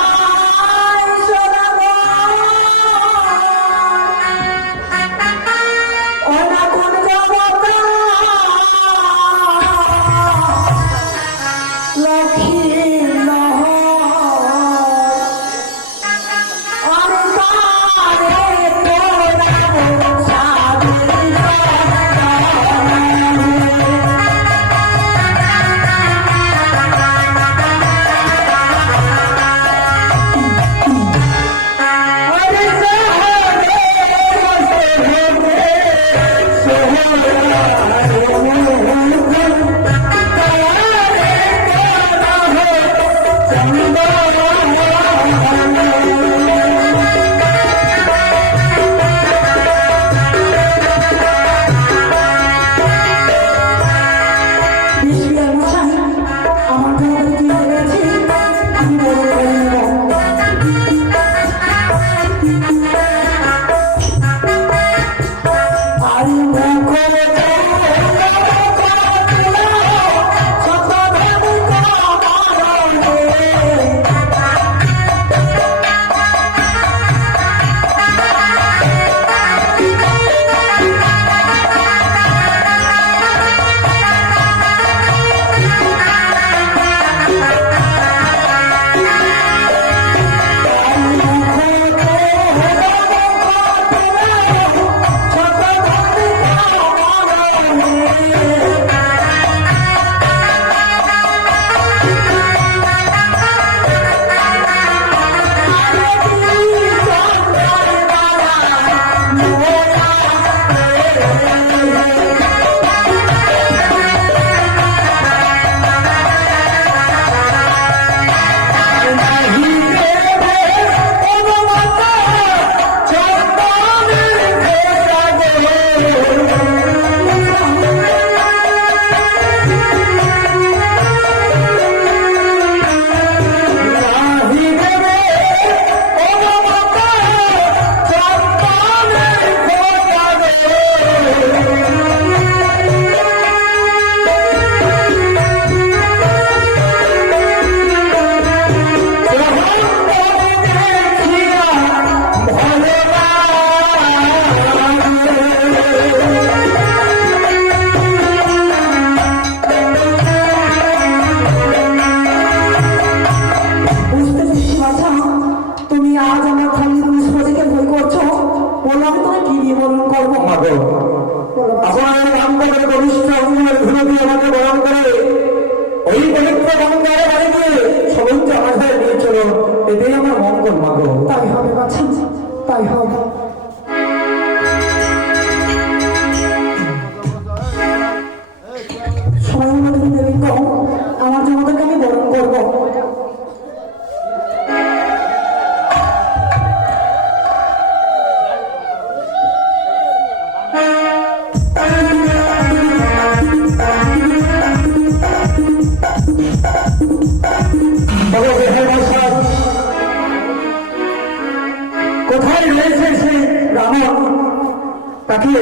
তাকে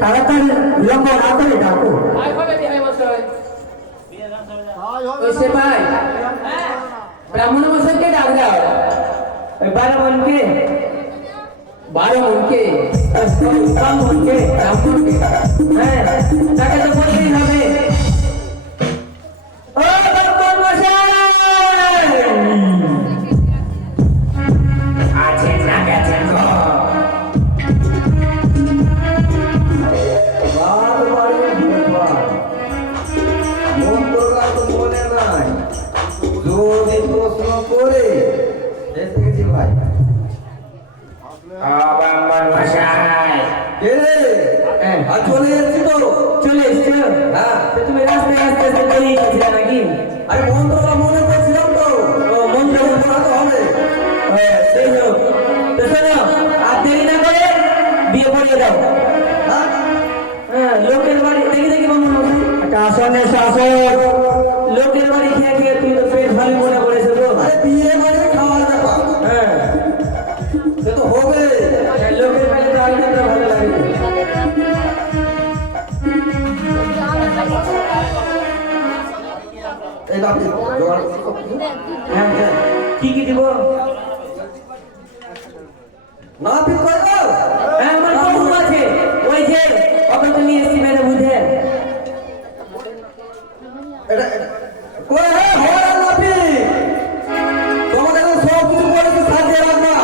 তাড়াতাড়ি বিলম্ব না করে ডাকো। ওই সেপাই ব্রাহ্মণ মশাইকে ডাক দাও। ওই 12 মনকে 12 মনকে ব্রাহ্মণকে ব্রাহ্মণকে হ্যাঁ তাকে তো বলতেই হবে। ও ব্রাহ্মণ মশাই আছেন না গেছেন গো? মন্ত্রটা তো মনে নাই, যদি প্রশ্ন করে এসে গেছি ভাই। ব্রাহ্মণ মশাই কে রে? আর চলে যাচ্ছি তো। চলে এসছো? হ্যাঁ, তো তুমি রাস্তায় আস্তে আস্তে বেরিয়ে গেছিলে নাকি? আরে মন্ত্রটা মনে করছিলাম তো। ও মন্ত্র মন্ত্রটা তো হবে। সেই হোক। তো শোনো, আর দেরি না করে বিয়ে পড়িয়ে দাও। হ্যাঁ? হ্যাঁ, লোকের বাড়ি দেখি দেখি বামুন মশাই। একটা আসনে শাসক। লোকের বাড়ি খেয়ে খেয়ে তুই তো পেট ভালো মনে করেছো তো। আরে বিয়ে মানে খাওয়ার ব্যাপার, হ্যাঁ, সে তো হবে। লোকের বাড়ি তো আগে তো ভালো লাগে। এই বাপি জোগাড় করো। হ্যাঁ হ্যাঁ, কি কি দিব? না পিস করে দাও। হ্যাঁ, আমার বউ আছে। ওই যে ওকে তো নিয়ে এসছি মেরে বুঝে। কই হে হরা নাপি, তোমাদের সব কিছু বলেছি, সাজিয়ে রাখবা।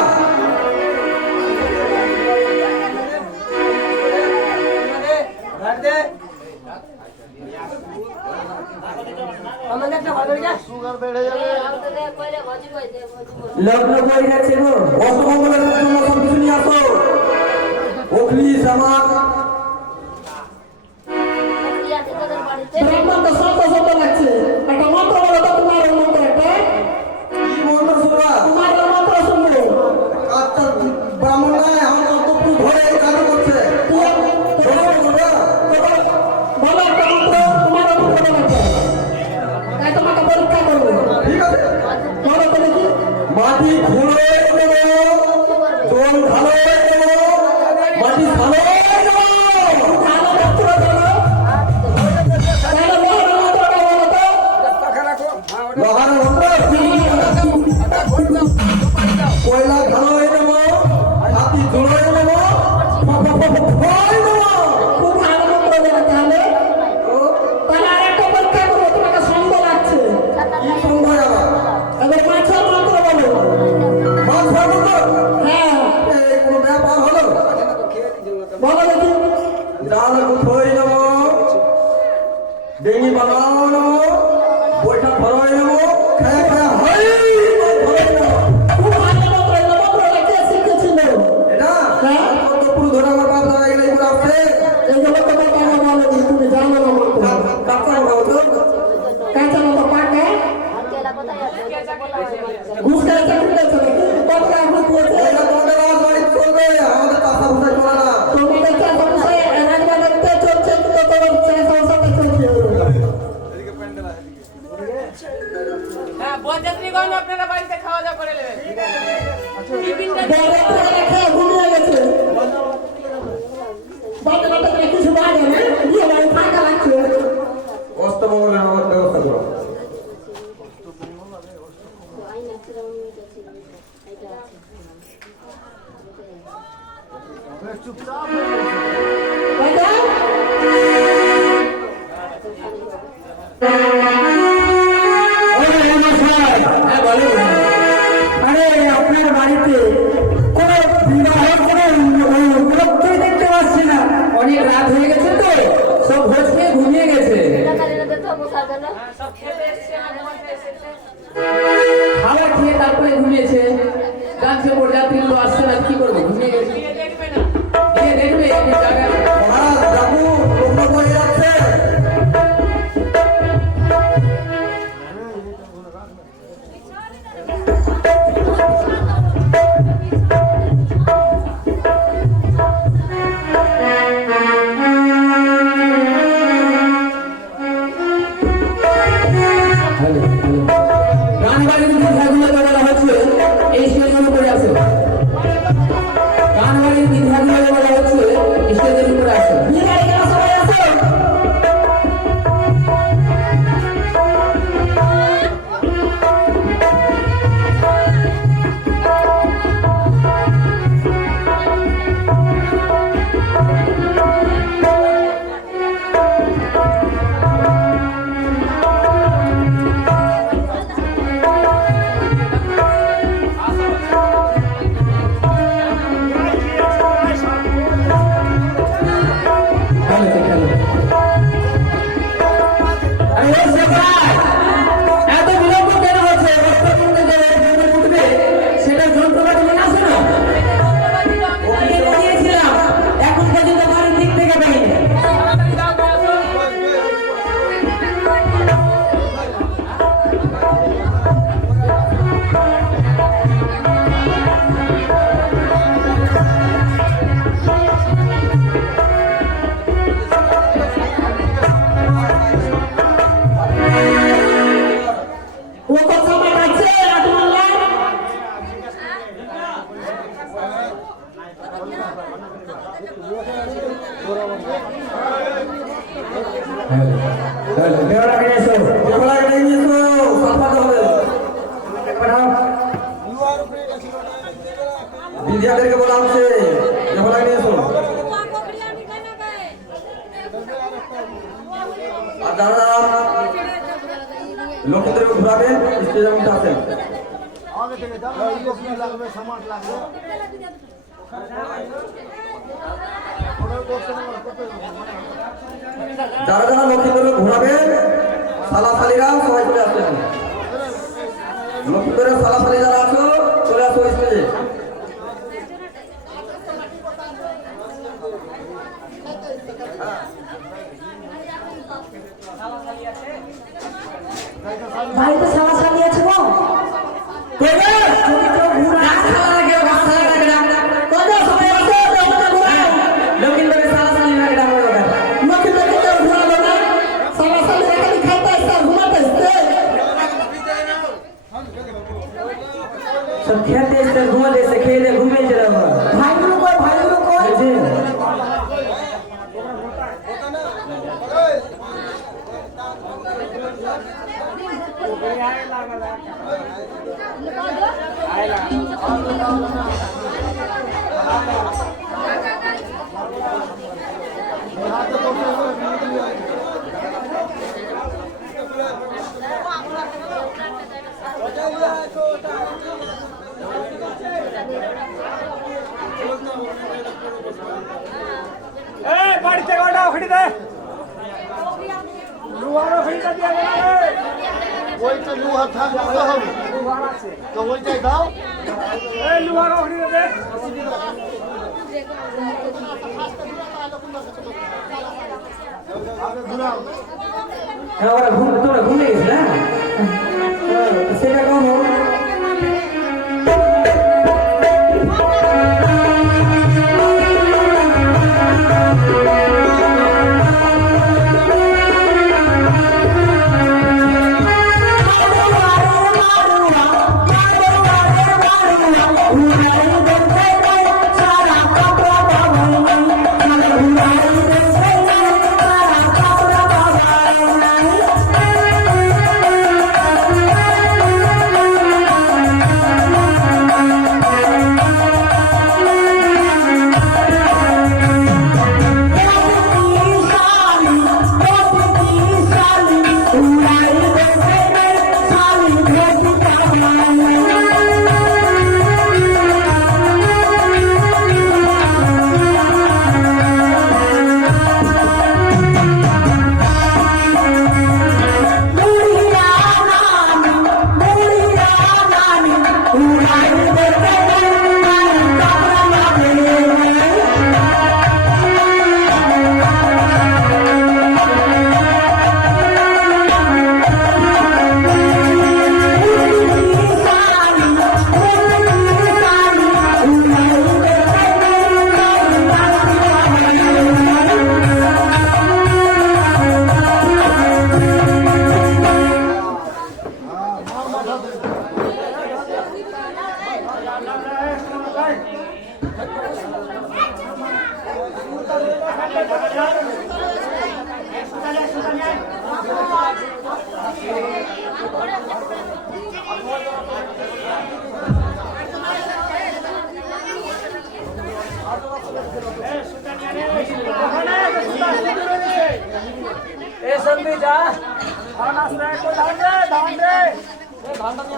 লগ্ন করে যাচ্ছে গো। অষ্টমঙ্গলের জন্য সব কিছু নিয়ে আসো। অগ্নি জামাত ব্রাহ্মণ তো শত শত লাগছে। একটা মন্ত্র বলো তো, তোমার ওই মন্ত্র একটা। কি মন্ত্র শুনবা? তোমার ওই মন্ত্র শুনবো। আচ্ছা, ব্রাহ্মণ নাই, আমার কর্তব্য ধরে এই কাজ করছে। শোনো বলবা? বলো একটা মন্ত্র, তোমার ওই মন্ত্র লাগছে। তাই তোমাকে পরীক্ষা করবো। ঠিক আছে। বলো তো দেখি। মাটি ঘুরে দেবো, জল ভালো দেবো, মাটি ভালো দেবো। ভালো মন্ত্র বলো। তাহলে লোহার মন্ত্রটা বলো তো। লোহার মন্ত্র, কয়লা ভালো হয়ে দেবো, হাতি ধুলো দেবো, ভয় দেবো। খুব ভালো মন্ত্র বলো তাহলে। তাহলে আরেকটা পরীক্ষা করবো, তোমাকে সঙ্গ লাগছে। কি সময় আবার? এবার মাছের মন্ত্র বলো। মাছ ভালো তো? হ্যাঁ, এই কোনো ব্যাপার হলো? বলো দেখি। জাল গুথই নেবো, ডেঙ্গি বানাও নেবো, বইটা ফলাই নেবো, খায়া খায়া হই ফলাই নেবো। খুব ভালো মন্ত্র, এই মন্ত্রটা কে শিখেছিল? এটা হ্যাঁ। কত পুরো ধরে আমার বাপ দাদা এগুলো এগুলো আসছে। এইগুলো তোমার বাবা বলেনি, তুমি জানো না মন্ত্র। কাঁচা কথা বলছো? কাঁচা মতো পাকা, ঘুষ খাইছে খুলেছে নাকি? কতটা ঘুষ দিয়েছে? এটা তোমাদের রাজবাড়ি চলবে, আমাদের চাষা ভুষায় চলে না। তোমাদের চাষা ভুষায় রাজবাড়িতে চলছে, কিন্তু তোমার চাষা ভুষাতে চলছে। হ্যাঁ, বরযাত্রীগণ আপনারা বাড়িতে খাওয়া দাওয়া করে নেবেন। বরযাত্রীরা খেয়ে ঘুমিয়ে গেছে। বরযাত্রীরা কিছু বাজে না, বিয়ে বাড়ি ফাঁকা লাগছে। অষ্টমঙ্গলের আমার ব্যবস্থা করো। তাই না? হ্যাঁ, বলো। আরে আপনার বাড়িতে কোনো বিবাহের কোনো উপলক্ষই দেখতে পাচ্ছি না। অনেক রাত হয়ে গেছে তো, সব ভোজ খেয়ে ঘুমিয়ে গেছে। সব খেতে এসছে না, ঘুমাতে এসেছে। খাবার খেয়ে তারপরে ঘুমিয়েছে। গাছে বরযাত্রীর লোক আসছে না, কি করবে? ঘুমিয়ে গেছে। দেখবে না, দেখবে এই জায়গায়। মহারাজ ডাকু, লোক হয়ে যাচ্ছে। গান বাজে খেলাধুলা করা হচ্ছে, এই স্টেজের উপরে আছে। গান দেওয়াটাকে নিয়ে এসো। দেওয়াটাকে নিয়ে এসো, সাফাতে হবে। পাঠাও। বিদ্যাদেরকে বলা হচ্ছে দেওয়াটাকে নিয়ে এসো। আর যারা লোকেদের ঘুরাবে স্টেজের মধ্যে আসেন। যারা যারা লক্ষ্মীদের ঘুরাবে সালাফালিরা সবাই চলে আসবেন। লক্ষ্মীদের সালাফালি যারা আছো চলে আসো স্টেজে। বাড়িতে সালা সালি আছে গো सब खेते से घूमते से खेले घूमे चला हुआ ভাইগুলো কই जी বাড়িতে গাড়া ওখানে দে লুয়ারও ফিটা দিয়া গেল ওইটা লুহা থাকতে হবে তো ওইটাই দাও এই লুয়ারও ওখানে দে ঘুরাও हमारा घूम थोड़ा घूमे ना सेटा कौन हो ए संदीप जा खाना से को धान दे ए धान दे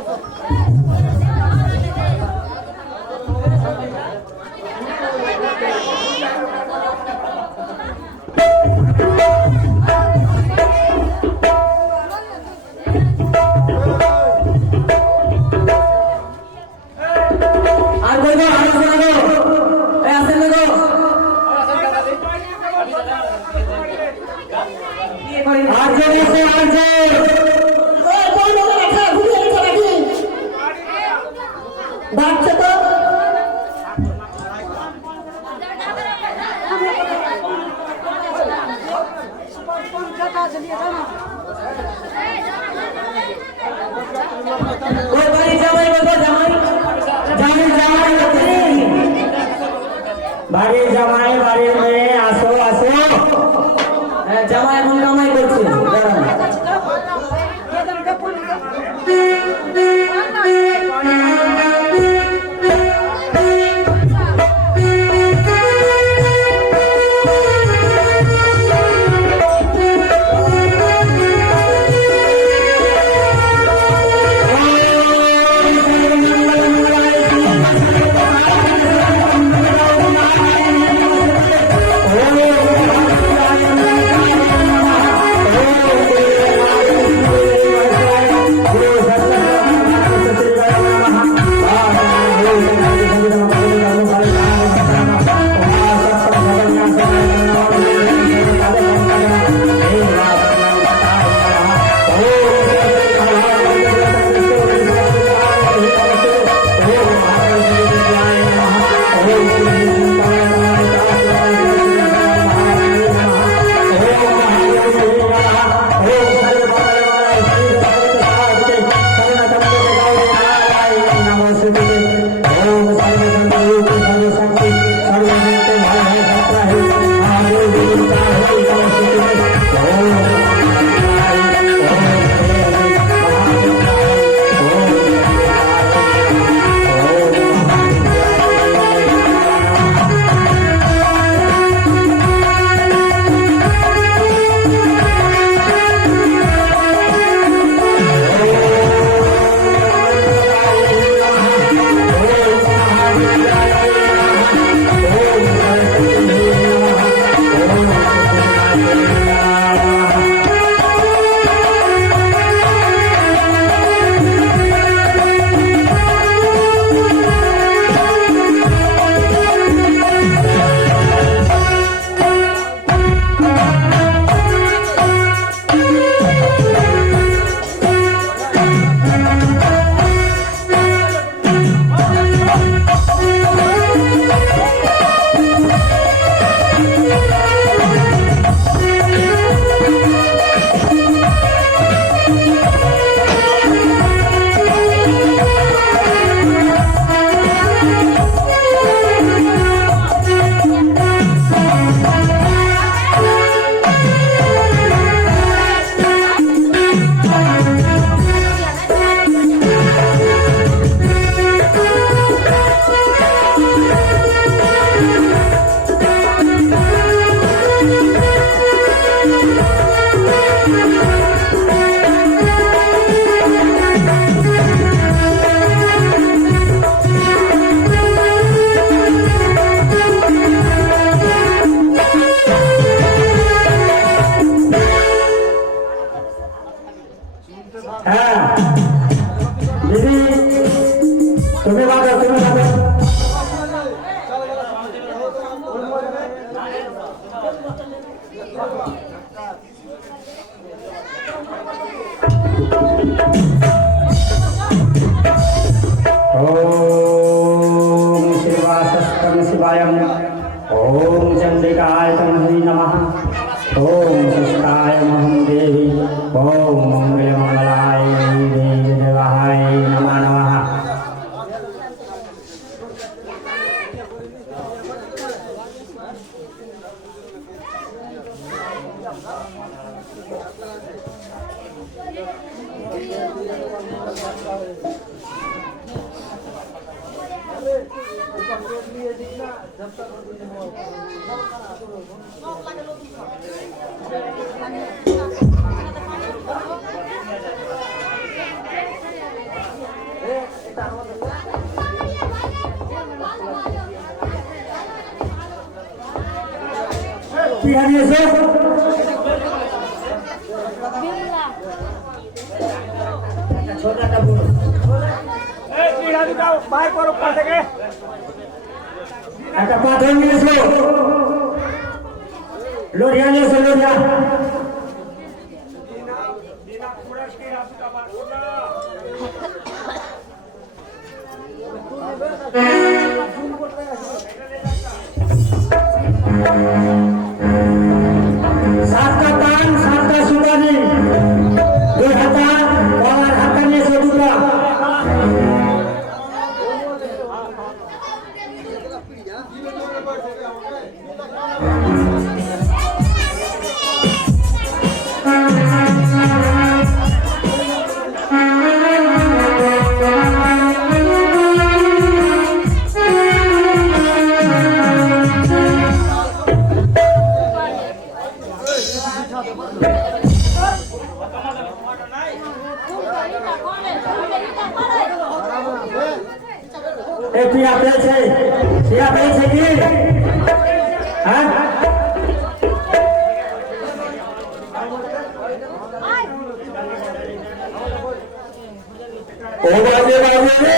আর বলবো আর শোনাবো এই আসেন না গো আর জোরে এসে আর জোরে বাচ্চা তো ওই বাড়ি জামাই বলবো জামাই জামাই জামাই বাড়ির জামাই বাড়ির মেয়ে আসো আসো হ্যাঁ জামাই এখন কামাই করছে ओम शिष्टाय महं देवी ओम मंगल मंगलाय देवी देवाय नमः नमः। একটা পাথর নিয়ে এসো, লোহিয়া নিয়ে এসো, লোহিয়া। সাতটা পান, সাতটা সুপারি, 2 হাতা, গলার হাতা নিয়ে এসো দুটা। পিয়া পেয়েছে কি? হ্যাঁ, ও বাজে বাজে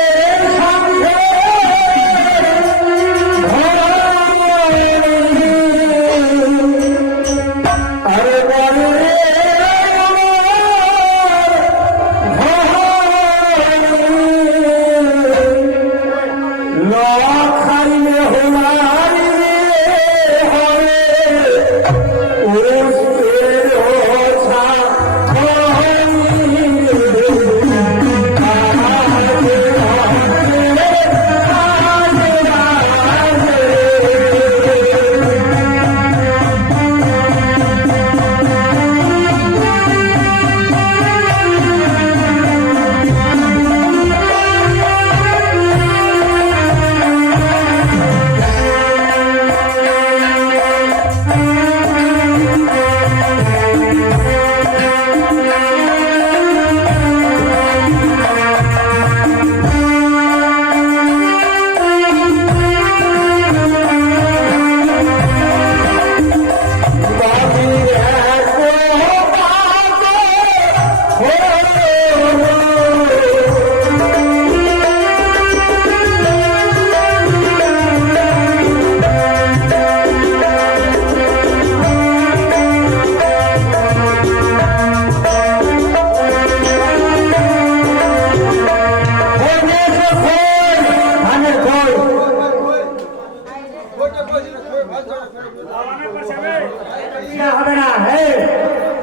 হবে না।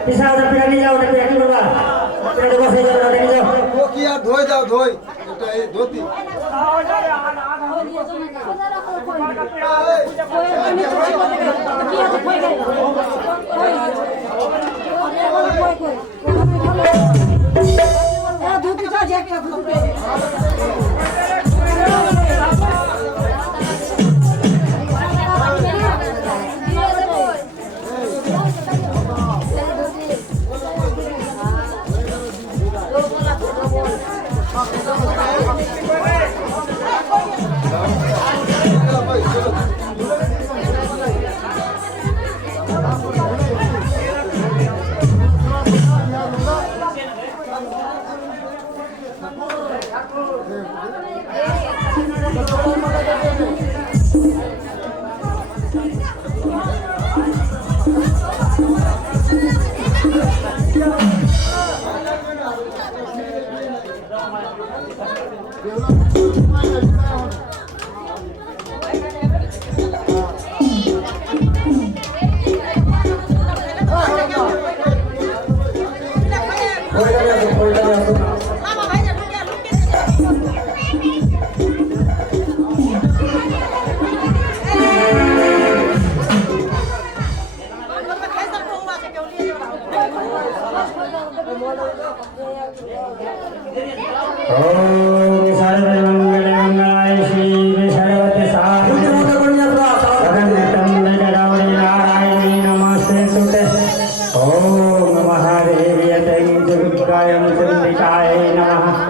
পিছা পিঠা নিয়ে যাও, পিঠা কি করবা? পিঠাটা বসে যাও, নিয়ে যাও। ও কি আর ধোয় দাও ধোয় এটা এই ধুতি ओम सर्वमंगल मंगलाय शिवे सर्वते साधिके शरणं गौरी नारायणी नमस्ते तुते ओम महादेव्यते जगद्गाय चंडिकाय नमः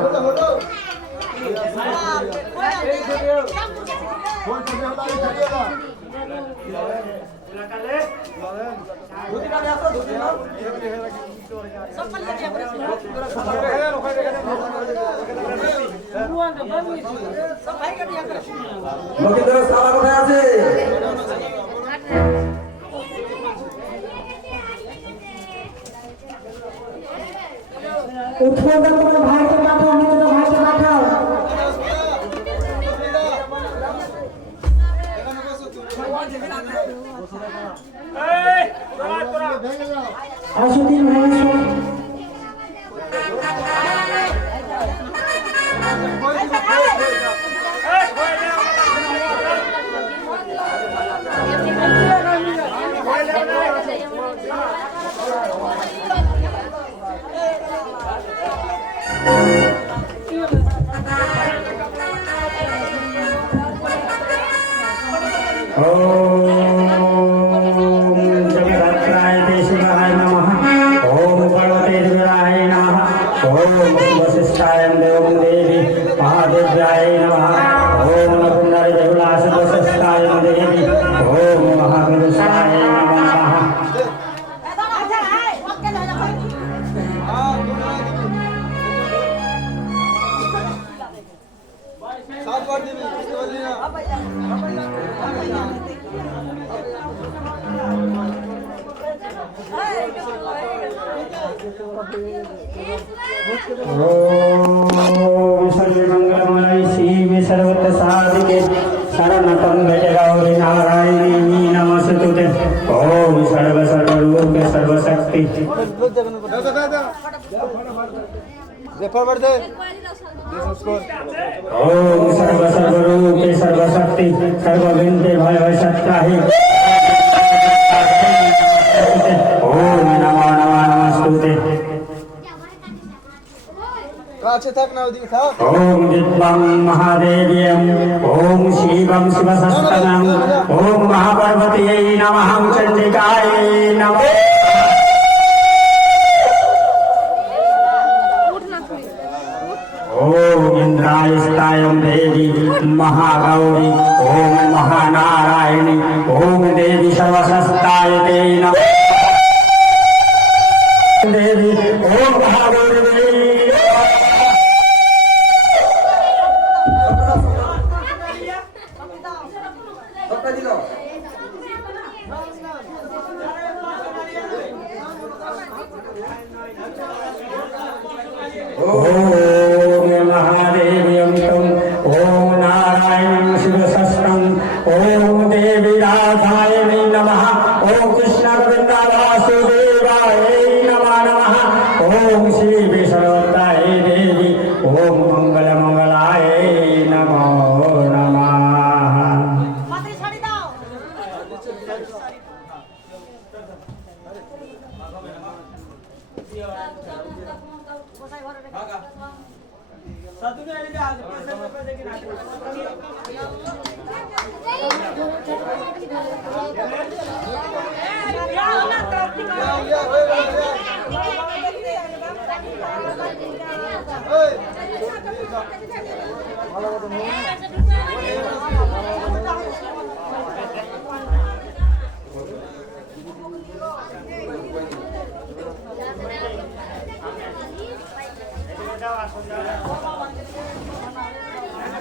লক্ষিন্দর সালা কোথায় আছে? উঠো না, তোমার ভাইকে পাঠাও, তোমার ভাইকে পাঠাও। আসো তিন ভাই আসো। ओम जगद्धात्राय शिवाय नमः ओम भगवते शिवाय नमः ओम वशिष्ठाय देवं देवी महादेव्याय नमः ओम नकुंडाय जगुलास वशिष्ठाय देवी ओम महापुरुषाय नमः ओम सर्वमंगलमय शिवे सर्वत्र साधिके शरणं गौरी नारायणी नमस्ते ओम सर्व सर्वरूपे सर्वशक्ति ओम सर्व सर्वरूपे सर्वशक्ति सर्वविंदे भय सत्ताहि ओम नमो नमः नमस्ते কাছে থাক না ওদিকে থাক ओम दिव्यं महादेव्यं ओम शिवं शिवसस्तनं ओम महापार्वत्यै नमः चंडिकाय नमः ओम इंद्रायस्तायं देवी महागौरी ओम महानारायणी ओम देवी सर्वशस्ताय ते नमः देवी ओम महागौरी ओम महादेव्यं तं ओम नारायणं शिवसस्तं ओम देवी राधायणी नमः ओम कृष्ण गोविंद वासुदेवाय नमः नमः ओम श्री विष्णुताय देवी ओम मंगल मंगलाय नमो नमः ভালো